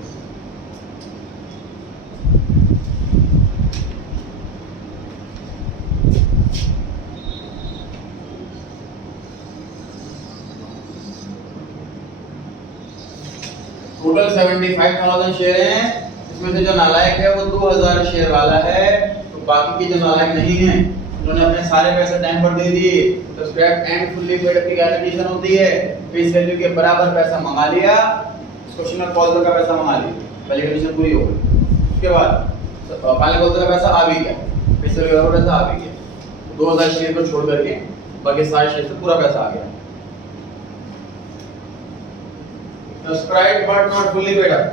टोटल 75,000 शेयर हैं, इसमें से जो नालायक है वो 2,000 शेयर वाला है, तो बाकी के जो नालायक नहीं हैं उन्होंने अपने सारे पैसे टाइम पर दे दिए। तो सब्सक्राइब एंड फुल्ली पेड की कैलकुलेशन होती है, फेस वैल्यू के बराबर पैसा मंगा लिया, इस क्वेश्चन में कॉल का पैसा मंगा लिया, पहली कंडीशन पूरी हो गई। उसके बाद फाइनल कॉल का पैसा आ भी गया, फेस वैल्यू के बराबर पैसा आ भी गया, 2,000 शेयर को छोड़ करके बाकी सारे शेयर से पूरा पैसा आ गया। Subscribed but not fully paid up.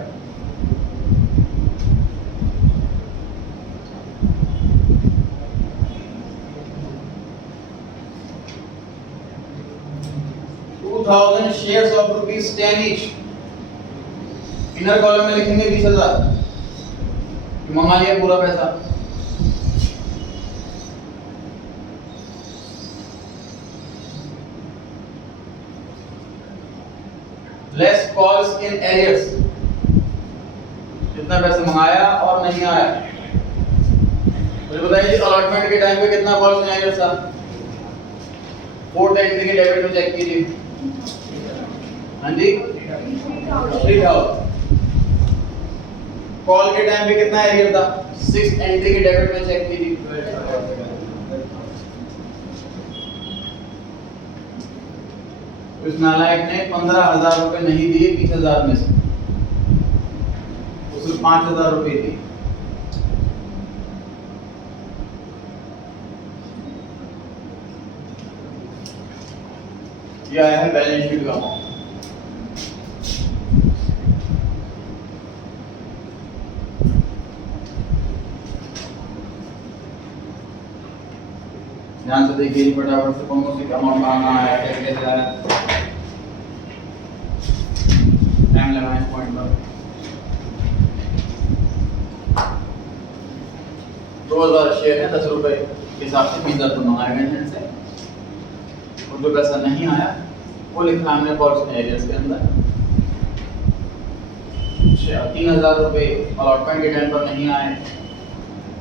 shares of rupees 10 each. Inner column में लिखेंगे 20,000, मंगा लिया पूरा पैसा। लेस कॉल्स इन एरियर्स, कितना पैसा मंगाया और नहीं आया, मुझे बताइए अलॉटमेंट के टाइम पे कितना कॉल्स इन एरियर्स था? 4 एंट्री के डेबिट में चेक कीजिए। हाँ जी 3,000। कॉल के टाइम पे कितना एरियर था? 6 एंट्री के डेबिट में चेक कीजिए। इस नालायक ने 15,000 रुपए नहीं दिए 20,000 में से, तो सिर्फ 5,000 रुपए दिए। यह आया है बैलेंस शीट का अमाउंट। ध्यान से देखिए फटाफट से, कौन कौन सी अमाउंट मांगना है, कैसे कैसे आया, टाइम लगाएं इस पॉइंट पर। 2,000 शेयर है 10 रुपए के हिसाब से 20,000 तो मंगाए गए हैं इनसे, और जो पैसा नहीं आया वो लिखा हमने कॉल्स इन एरियर्स के अंदर। 3,000 रुपए अलॉटमेंट के टाइम पर नहीं आए,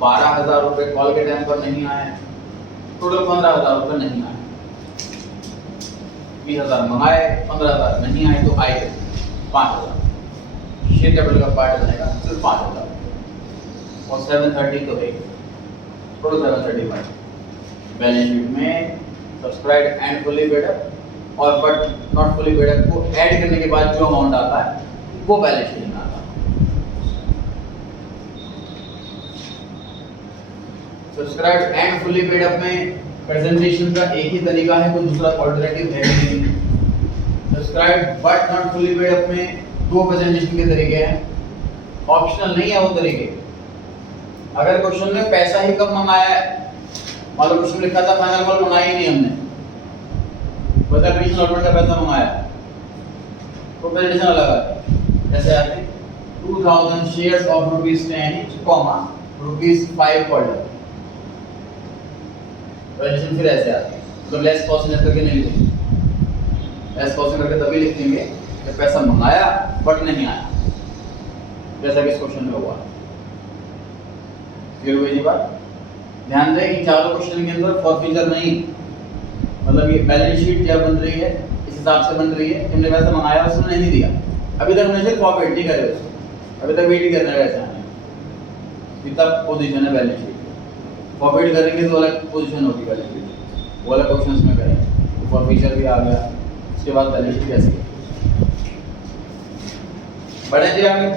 12,000 रुपए कॉल के टाइम पर नहीं आए, टोटल 15,000 रुपए नहीं आए। 20,000 मंगाए, 15,000 नहीं आए, तो आए 5,000। शेयर कैपिटल का पार्ट बनेगा सिर्फ 5,000 और 730 तो है, टोटल 735। बैलेंस शीट में subscribed and fully paid up और but not fully paid up को ऐड करने के बाद जो अमाउंट आता है वो बैलेंस शीट में आता है। Subscribed and fully paid up में प्रेजेंटेशन का एक ही तरीका है, कोई दूसरा ऑल्टरनेटिव है नहीं। Subscribed but not fully paid up में 2 प्रेजेंटेशन के तरीके हैं, ऑप्शनल नहीं है वो तरीके। अगर क्वेश्चन में पैसा ही कम मंगाया है, मान लो क्वेश्चन लिखा था फाइनल कॉल मंगाई ही नहीं हमने, बस एप्लीकेशन अलॉटमेंट का पैसा मंगाया, तो प्रेजेंटेशन अलग आता है। जैसे आते हैं 2,000 shares of rupees 10 each, rupees 5 per day, presentation फिर ऐसे आती है, तो लेस कॉस्ट करके नहीं लिखेंगे, लेस कॉस्ट करके तभी लिखेंगे जब पैसा मंगाया बट नहीं आया, जैसा कि इस क्वेश्चन में हुआ। क्लियर हुई ये बात? ध्यान दें कि चारों क्वेश्चन के अंदर फॉरफीचर नहीं, मतलब ये बैलेंस शीट क्या बन रही है इस हिसाब से बन रही है। तुमने पैसा मंगाया उसने नहीं दिया, अभी तक हमने सिर्फ फॉरवर्ड नहीं करे उसको, अभी तक वेट ही करना है वैसा है, इतना पोजीशन है बैलेंस शीट। फॉरवर्ड करेंगे तो अलग पोजीशन होगी बैलेंस शीट, वो अलग क्वेश्चंस में करेंगे। तो फॉरफीचर भी आ गया, उसके बाद बैलेंस शीट कैसे बढ़े थे आगे।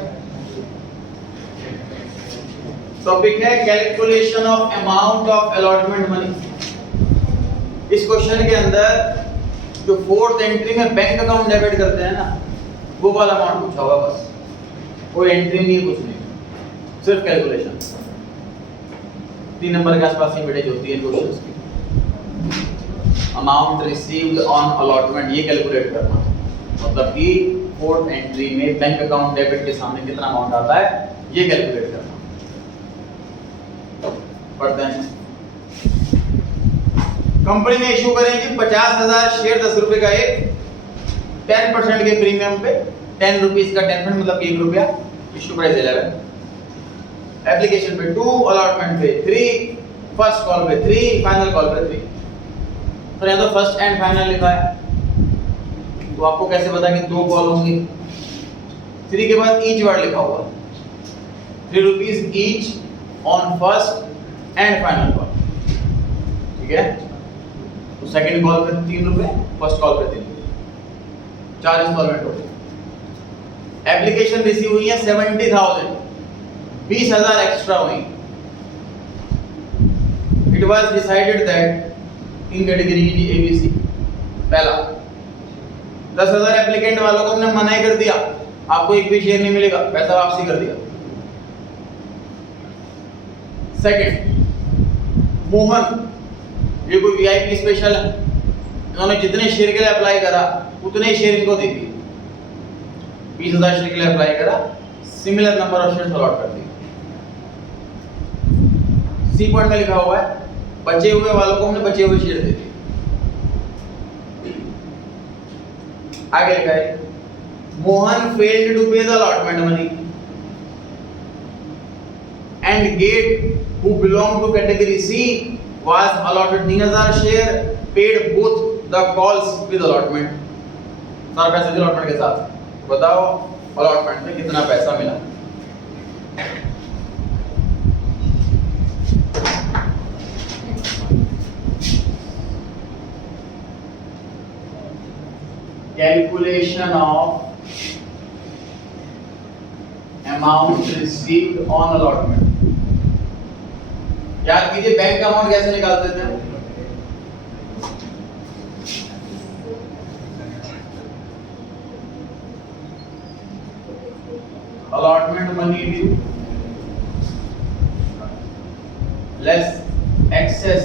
टॉपिक है calculation of amount of allotment money. इस क्वेश्चन के अंदर जो फोर्थ एंट्री में बैंक अकाउंट डेबिट करते हैं ना, वो वाला अमाउंट पूछा होगा बस, कोई एंट्री नहीं है, कुछ नहीं, सिर्फ कैलकुलेशन। 3 नंबर के आसपास ही वेटेज होती है क्वेश्चंस की। अमाउंट रिसीव्ड ऑन अलॉटमेंट ये कैलकुलेट करना, मतलब कि फोर्थ एंट्री में बैंक अकाउंट डेबिट के सामने कितना अमाउंट आता है ये कैलकुलेट करना। पढ़ते हैं। कंपनी ने इशू करेंगे 50,000 शेयर 10 रुपए का एक 10% के प्रीमियम पे, 10 रुपीज का 10% मतलब 1 रुपया। इशू प्राइस 11, एप्लीकेशन पे 2, अलॉटमेंट पे 3, फर्स्ट कॉल पे 3, फाइनल कॉल पे 3। तो यहाँ तो फर्स्ट एंड फाइनल लिखा है, तो आपको कैसे पता कि 2 कॉल होंगे? 3 के बाद ईच वर्ड लिखा हुआ, 3 rupees each on first and final call, ठीक है। तो सेकंड कॉल पे 3 रुपए, फर्स्ट कॉल पे 3 रुपए, 4 इंस्टॉलमेंट हो गए। एप्लीकेशन रिसीव हुई है 70,000, 20,000 एक्स्ट्रा हुई। It was decided that in category ABC, पहला 10,000 एप्लीकेंट वालों को हमने मना ही कर दिया, आपको एक भी शेयर नहीं मिलेगा, पैसा वापसी कर दिया। सेकंड, मोहन, ये कोई VIP स्पेशल है, इन्होंने जितने शेयर के लिए अप्लाई करा उतने ही शेयर इनको दे दिए। 20,000 शेयर के लिए अप्लाई करा, similar number of share allot कर दिए। सी पॉइंट में लिखा हुआ है बचे हुए वालों को हमने बचे हुए शेयर दे दिए। आगे लिखा है Mohan failed to pay the allotment money and Gate who belong to category C was allotted 3,000 share, paid both the calls with allotment, सारा पैसा दिया allotment के साथ। बताओ allotment में कितना पैसा मिला? Calculation of amount received on allotment। याद कीजिए बैंक का अमाउंट कैसे निकालते थे? Allotment money due less excess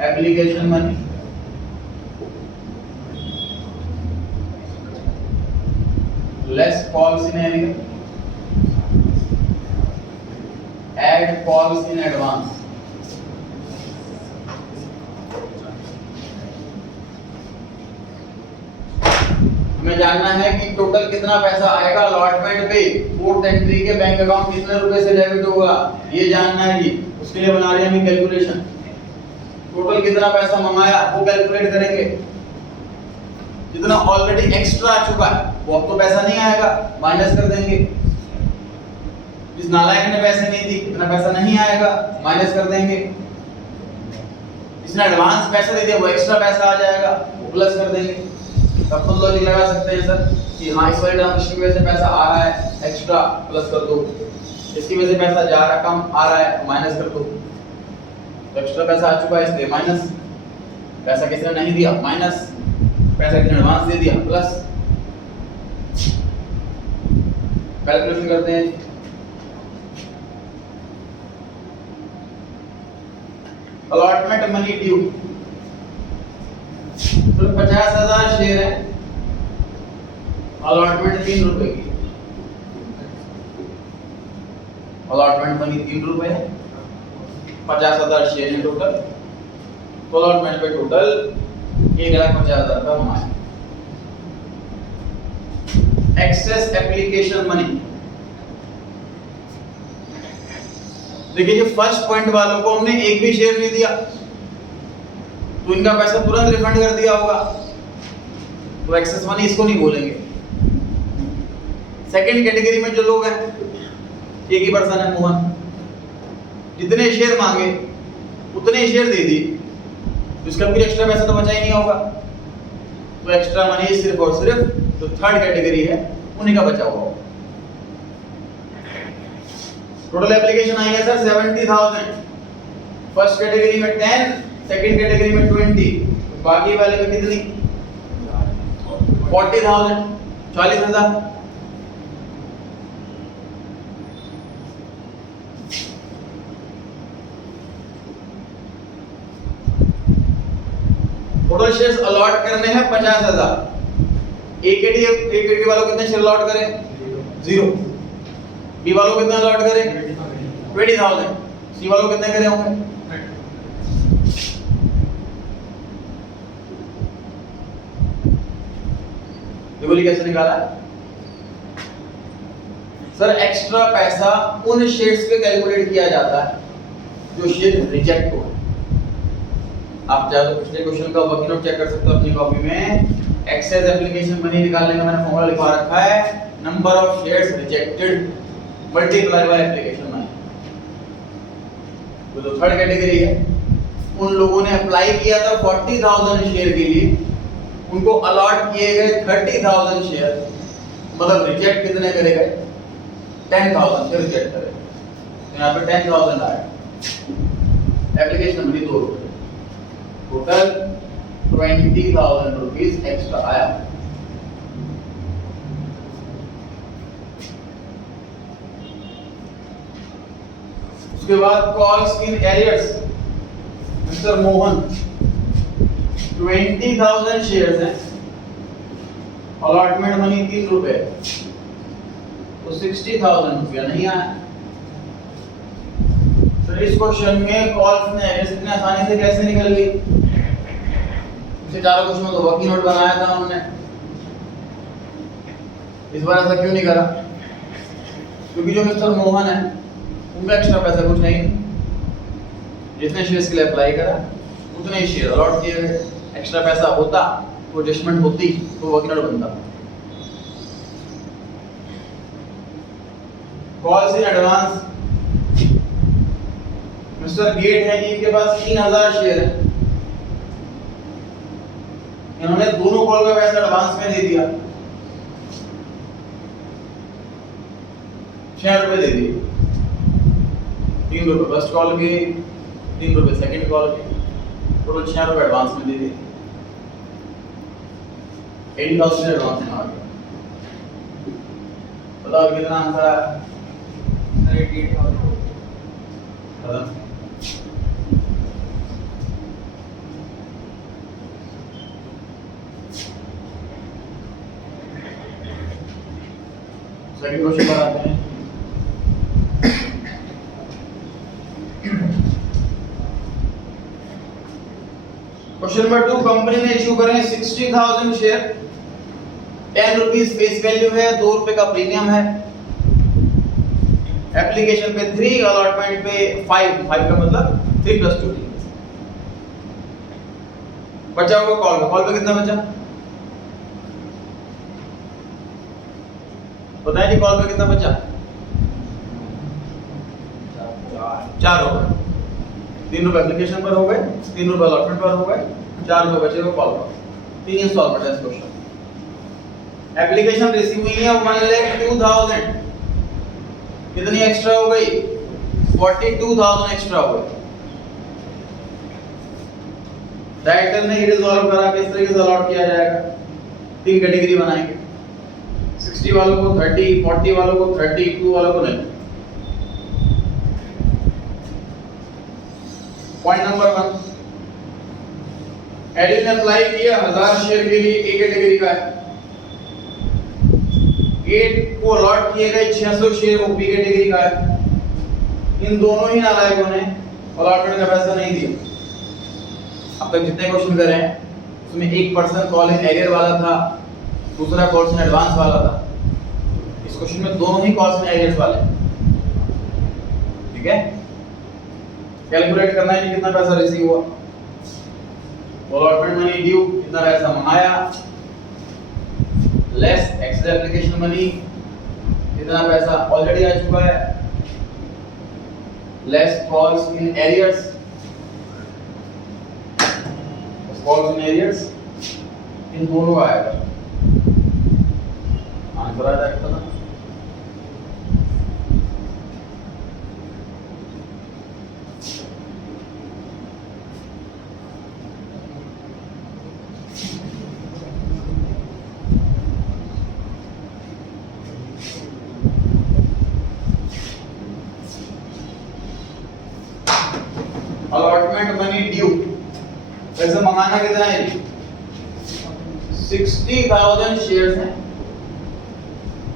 application money less calls in arrear add calls in advance। हमें जानना है कि टोटल कितना पैसा आएगा अलॉटमेंट पे, फोर्थ एंट्री के बैंक अकाउंट कितने रुपए से डेबिट होगा ये जानना है जी। उसके लिए बना रहे हैं हम कैलकुलेशन। टोटल कितना पैसा मंगाया वो कैलकुलेट करेंगे, जितना ऑलरेडी एक्स्ट्रा आ चुका है वो अब तो पैसा नहीं आएगा, माइनस कर देंगे। जिस नालायक ने पैसे नहीं दी इतना पैसा नहीं आएगा, माइनस कर देंगे। जिसने एडवांस पैसा दे दिया वो एक्स्ट्रा पैसा आ जाएगा, वो प्लस कर देंगे। तब खुद लॉजिक लगा सकते हैं सर कि हाँ इस वाली ट्रांजैक्शन की वजह से पैसा आ रहा है एक्स्ट्रा, प्लस कर दो। इसकी वजह से पैसा जा रहा कम आ रहा है माइनस कर दो। तो एक्स्ट्रा पैसा आ चुका है इसलिए माइनस, पैसा किसी ने नहीं दिया माइनस, पैसा किसी ने एडवांस दे दिया प्लस। कैलकुलेशन करते हैं। अलॉटमेंट मनी ड्यू तो 50,000 शेयर है, अलॉटमेंट 3 रुपए की, अलॉटमेंट मनी 3 रुपए है, 50,000 शेयर है टोटल, तो अलॉटमेंट पे टोटल 1,50,000 का बना है। Excess application money. देखिए जो फर्स्ट पॉइंट वालों को हमने एक भी शेयर नहीं दिया तो इनका पैसा तुरंत रिफंड कर दिया होगा, तो एक्सेस मनी इसको नहीं बोलेंगे। सेकंड कैटेगरी में जो लोग हैं, एक ही पर्सन है मोहन, जितने शेयर मांगे उतने शेयर दे दिए, तो इसका कुछ एक्स्ट्रा पैसा तो बचा ही नहीं होगा, तो एक्स्ट्रा मनी सिर्फ और सिर्फ जो थर्ड कैटेगरी है उन्हीं का बचा हुआ होगा। टोटल एप्लीकेशन आई है सर 70,000, फर्स्ट कैटेगरी में 10, सेकंड कैटेगरी में 20, बाकी वाले में कितनी 40,000, 40,000। टोटल शेयर्स अलॉट करने हैं 50,000। एक कैटेगरी वालों कितने शेयर अलॉट करें 0, बी वालों कितने अलॉट करें 20,000, सी वालों कितने करे होंगे 30। बोली कैसे निकाला सर? एक्स्ट्रा पैसा उन शेयर्स पे कैलकुलेट किया जाता है जो शेयर रिजेक्ट हो। आप चाहे तो पिछले क्वेश्चन का वर्किंग नोट चेक कर सकते हो अपनी कॉपी में। एक्सेस एप्लीकेशन मनी निकालने का मैंने फॉर्मूला लिखा रखा है, number of shares rejected multiply by application money. तो जो थर्ड कैटेगरी है उन लोगों ने अप्लाई किया था 40,000 शेयर के लिए, उनको अलॉट किए गए 30,000 शेयर, मतलब रिजेक्ट कितने करे गए 10,000 शेयर रिजेक्ट करे, तो यहाँ पे 10,000 आया, एप्लीकेशन मनी 2 रुपए, टोटल 20,000 रुपीज एक्स्ट्रा आया। उसके बाद calls in arrears, mister Mohan 20,000 shares हैं, अलॉटमेंट मनी 3 रुपए, तो 60,000 रुपया नहीं आया। तो इस क्वेश्चन में कॉल्स इन एरियर्स इतनी आसानी से कैसे निकल गई? पिछले चारों क्वेश्चन में तो वर्किंग नोट बनाया था हमने, इस बार ऐसा क्यों नहीं करा? क्योंकि जो मिस्टर मोहन है उनका एक्स्ट्रा पैसा कुछ नहीं, जितने शेयर्स के लिए अप्लाई करा उतने ही शेयर अलॉट किए गए। एक्स्ट्रा पैसा होता तो एडजस्टमेंट होती तो वर्किंग नोट बनता। Calls in advance, mister Gate है इनके पास 3,000 शेयर है, इन्होंने दोनों कॉल का पैसा एडवांस में दे दिया, 6 रुपए दे दिए, 3 रुपए फर्स्ट कॉल के, 3 रुपए सेकंड कॉल के, टोटल 6 रुपए एडवांस में दे दिए, 80,000 एडवांस में आ गया। बताओ कितना आंसर आया? 88,000। सेकंड क्वेश्चन पर आते हैं। क्वेश्चन नंबर 2, कंपनी ने इशू करें 60,000 शेयर, 10 रुपीज फेस वैल्यू है, 2 रुपए का प्रीमियम है, एप्लीकेशन पे 3, अलॉटमेंट पे 5 का मतलब 3 + 2। बचा हुआ कॉल पे कितना बचा बताइए जी? कॉल पे कितना बचा? 4 रुपए, 3 रुपए एप्लीकेशन पर हो गए, 3 रुपए अलॉटमेंट पर हो गए, 4 रुपए बचे हुए कॉल पर। 3 इंस्टॉलमेंट है इस क्वेश्चन। एप्लीकेशन रिसीव हुई है 1,02,000, कितनी एक्स्ट्रा हो गई? 42,000 एक्स्ट्रा हो गई। डायरेक्टर ने ये रिजॉल्व करा किस तरीके से अलॉट किया जाएगा? 3 कैटेगरी बनाएंगे, 60 वालों को 30, 40 वालों को 30, 2 वालों को नहीं। पॉइंट नंबर 1, एडी ने अप्लाई किया 1000 शेयर के लिए, ए कैटेगरी का है, ए को अलॉट किए गए 600 शेयर, वो बी कैटेगरी का है। इन दोनों ही नालायकों ने अलॉटमेंट का पैसा नहीं दिया। अब तक जितने क्वेश्चन करे हैं उसमें एक पर्सन कॉल इन एरियर वाला था, दूसरा कॉल इन एडवांस वाला था, क्वेश्चन में दोनों ही कॉल्स इन एरियर्स वाले हैं, ठीक है। कैलकुलेट करना है कि कितना पैसा रिसीव हुआ, अलॉटमेंट मनी ड्यू कितना पैसा मंगाया, लेस एक्सेस एप्लीकेशन मनी कितना पैसा ऑलरेडी आ चुका है, less calls in arrears, calls in arrears इन दोनों का आएगा आंसर आ जाएगा ना। अलॉटमेंट मनी ड्यू पैसा मंगाना कितना है, 60,000 शेयर्स हैं,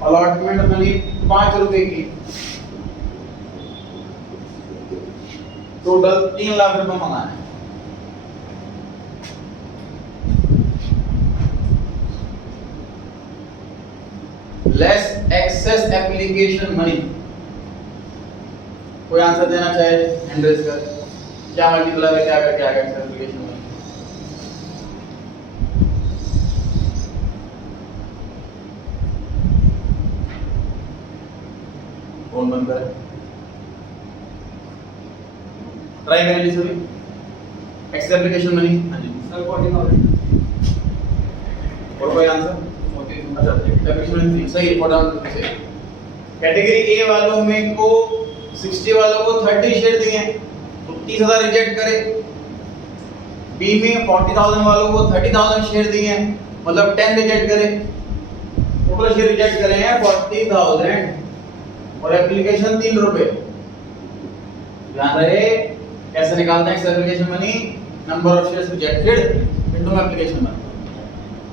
अलॉटमेंट मनी 5 रुपए की, टोटल 3 लाख रुपए मंगाना है। लेस एक्सेस एप्लीकेशन मनी, कोई आंसर देना चाहे हैंड रेज कर, क्या मल्टीप्लाई है, क्या करके आएगा एक्सेस एप्लीकेशन मनी, कौन बंद करे, ट्राई करें जी सभी। एक्सेस एप्लीकेशन मनी, हाँ जी सर 14,000 और कोई आंसर, अच्छा एप्लीकेशन मनी सही है, 14 से। कैटेगरी ए वालों में को 60 वालों को 30 शेयर दिए हैं तो 30,000 रिजेक्ट करे, बी में 40,000 वालों को 30,000 शेयर दिए हैं मतलब 10 रिजेक्ट करे, टोटल शेयर रिजेक्ट करे हैं 40,000 और एप्लीकेशन 3 रुपए। ध्यान रहे कैसे निकालते हैं application money, number of shares rejected into application money.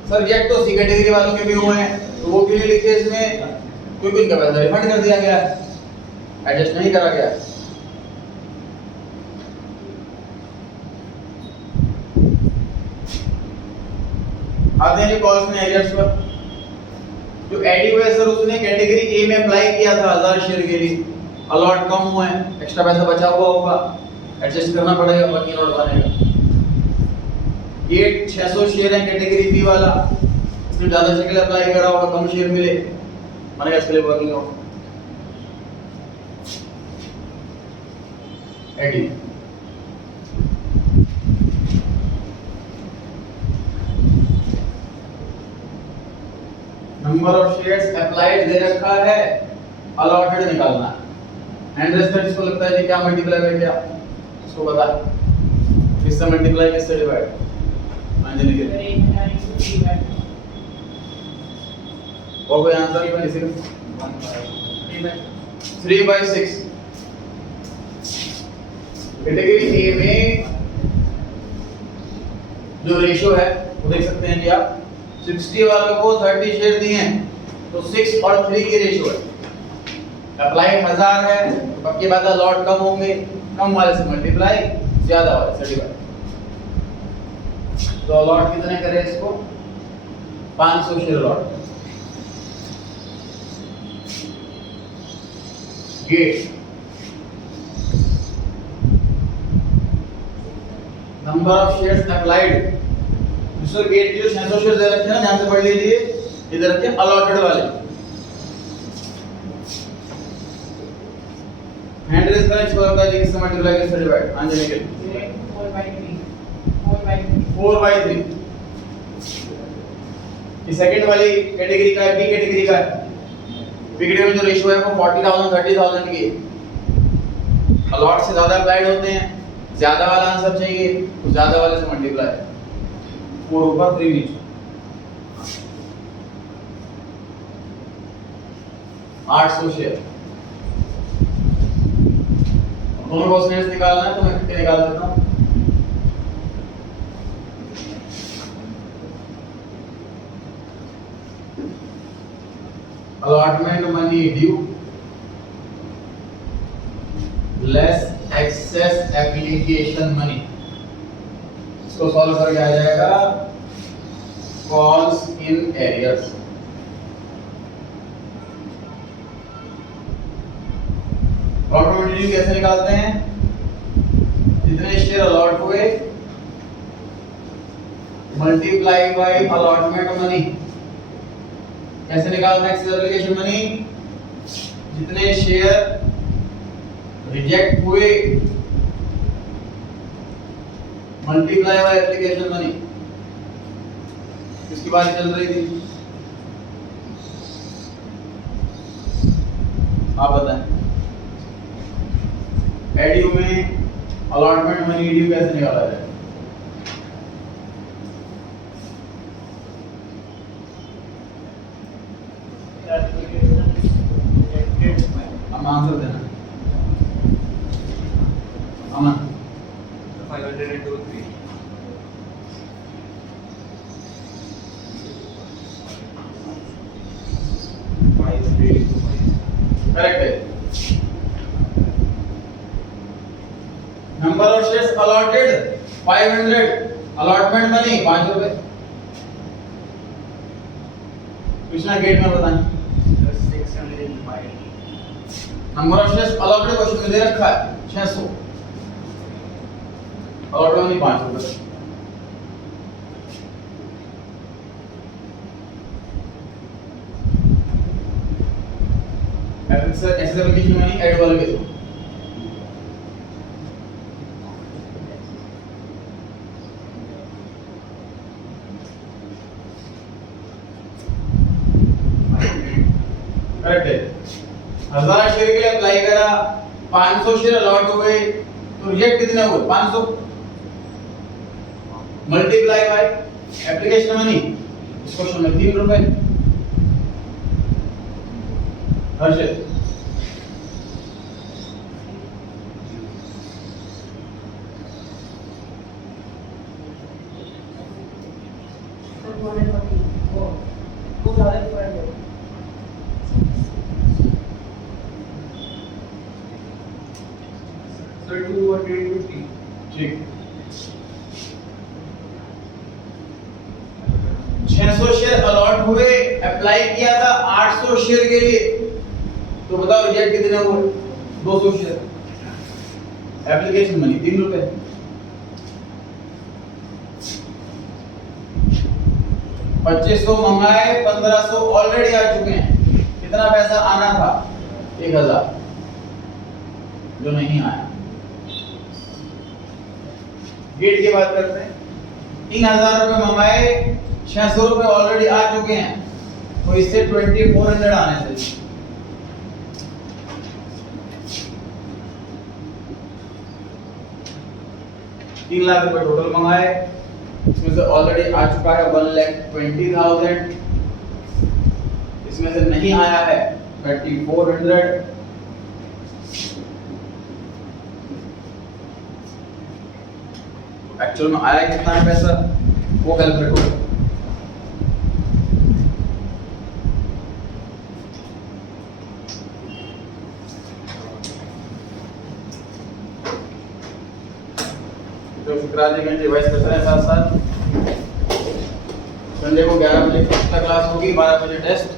Sir reject तो सी कैटेगरी वालों के भी हुए हैं तो वो क्यों लिखे इसमें, क्योंकि इनका पैसा रिफंड कर दिया गया है, एडजस्ट नहीं करा गया। आते हैं जी कॉल्स इन एरियर्स पर। जो एडी हुआ सर उसने कैटेगरी ए में अप्लाई किया था 1000 शेयर के लिए, अलॉट कम हुआ है, एक्स्ट्रा पैसा बचा हुआ होगा, एडजस्ट करना पड़ेगा, बाकी नोट बनेगा। ये 600 शेयर है कैटेगरी बी वाला, इसने ज्यादा शेयर के लिए अप्लाई करा होगा, कम शेयर मिले, बनेगा इसके लिए वर्किंग नोट एडी। नंबर ऑफ शेयर्स अप्लाइड दे रखा है, अलॉटेड निकालना है। हैंड रेज पर इसको लगता है कि क्या मल्टीप्लाई है, क्या इसको बता, किससे मल्टीप्लाई किससे डिवाइड, मान जी निकल और कोई आंसर नहीं बनी, सिर्फ 3/6। कैटेगरी ए में जो रेशियो है वो देख सकते हैं कि आप 60 वालों को 30 शेयर दिए हैं तो 6 और 3 की रेशियो है। अप्लाई 1000 है तो पक्की बात है लॉट कम होंगे, कम वाले से मल्टीप्लाई, ज्यादा वाले से डिवाइड। तो लॉट कितने करें इसको, 500 share lot. Gate number of shares applied, दूसरे गेट के जो 600 शेयर दे रखे हैं ध्यान से पढ़ लीजिए, इधर रखे अलॉटेड वाले। हैंड रेज करें, इसको लगता है कि किससे मल्टीप्लाई किससे डिवाइड, आंसर निकल 4/3। ये सेकंड वाली कैटेगरी का है, बी कैटेगरी का है। बी कैटेगरी में जो रेशियो है वो 40,000 30,000 की है। अलॉट से ज्यादा अप्लाइड होते हैं, ज्यादा वाला आंसर चाहिए तो ज्यादा वाले से मल्टीप्लाई, 4 ऊपर 3 नीचे, 800 शेयर। दोनों परसेंटेज निकालना है तो मैं कितने निकाल देता हूं, allotment money due less excess application money, इसको सॉल्व करके आ जाएगा कॉल्स इन एरियर्स। प्रॉफिटेबिलिटी कैसे निकालते हैं? जितने शेयर अलॉट हुए मल्टीप्लाई बाय अलॉटमेंट मनी। कैसे निकालते हैं एक्सेस एप्लीकेशन मनी? जितने शेयर रिजेक्ट हुए मल्टीप्लाई बाय एप्लीकेशन मनी। किसकी बात चल रही थी? आप बताएं। एडयू में अलॉटमेंट मनी एडयू कैसे निकाला जाए? हम आंसर देना। अमन 500 into 3. करेक्ट है। Number of shares allotted 500, allotment money 5 रुपए। कृष्णा गेट में बताएं। 605 number of shares allotted question में दे रखा है 600, अलॉटेड मनी 5 रुपए। एक्सेस एप्लीकेशन मनी ऐड वाले के दो। करेक्ट है। 1000 शेयर के लिए अप्लाई करा, 500 शेयर अलॉट हुए तो रिजेक्ट कितने हुए? 500 मल्टीप्लाई बाय एप्लीकेशन मनी। इस क्वेश्चन में 3 रुपए। हर्षित So 250. ठीक। 600 शेयर अलॉट हुए, अप्लाई किया था 800 शेयर के लिए, तो बताओ रिजेक्ट कितने हुए? 200 शेयर। एप्लीकेशन मनी 3 रुपए। 2500 मंगाए, 1500 ऑलरेडी आ चुके हैं। कितना पैसा आना था? 1000, जो नहीं आया। गेट की बात करते हैं। 3000 रुपए मंगाए, 600 रुपए ऑलरेडी आ चुके हैं, तो इससे 2400 आने चाहिए। तीन लाख रुपए टोटल मंगाए, इसमें से ऑलरेडी आ चुका है 1,20,000, इसमें से नहीं आया है 3400। एक्चुअल में आया कितना है पैसा वो कैलकुलेट होगा। तो शुक्राचार्य घंटे रिवाइज करते हैं साथ साथ। संडे को 11 बजे क्लास होगी, 12 बजे टेस्ट।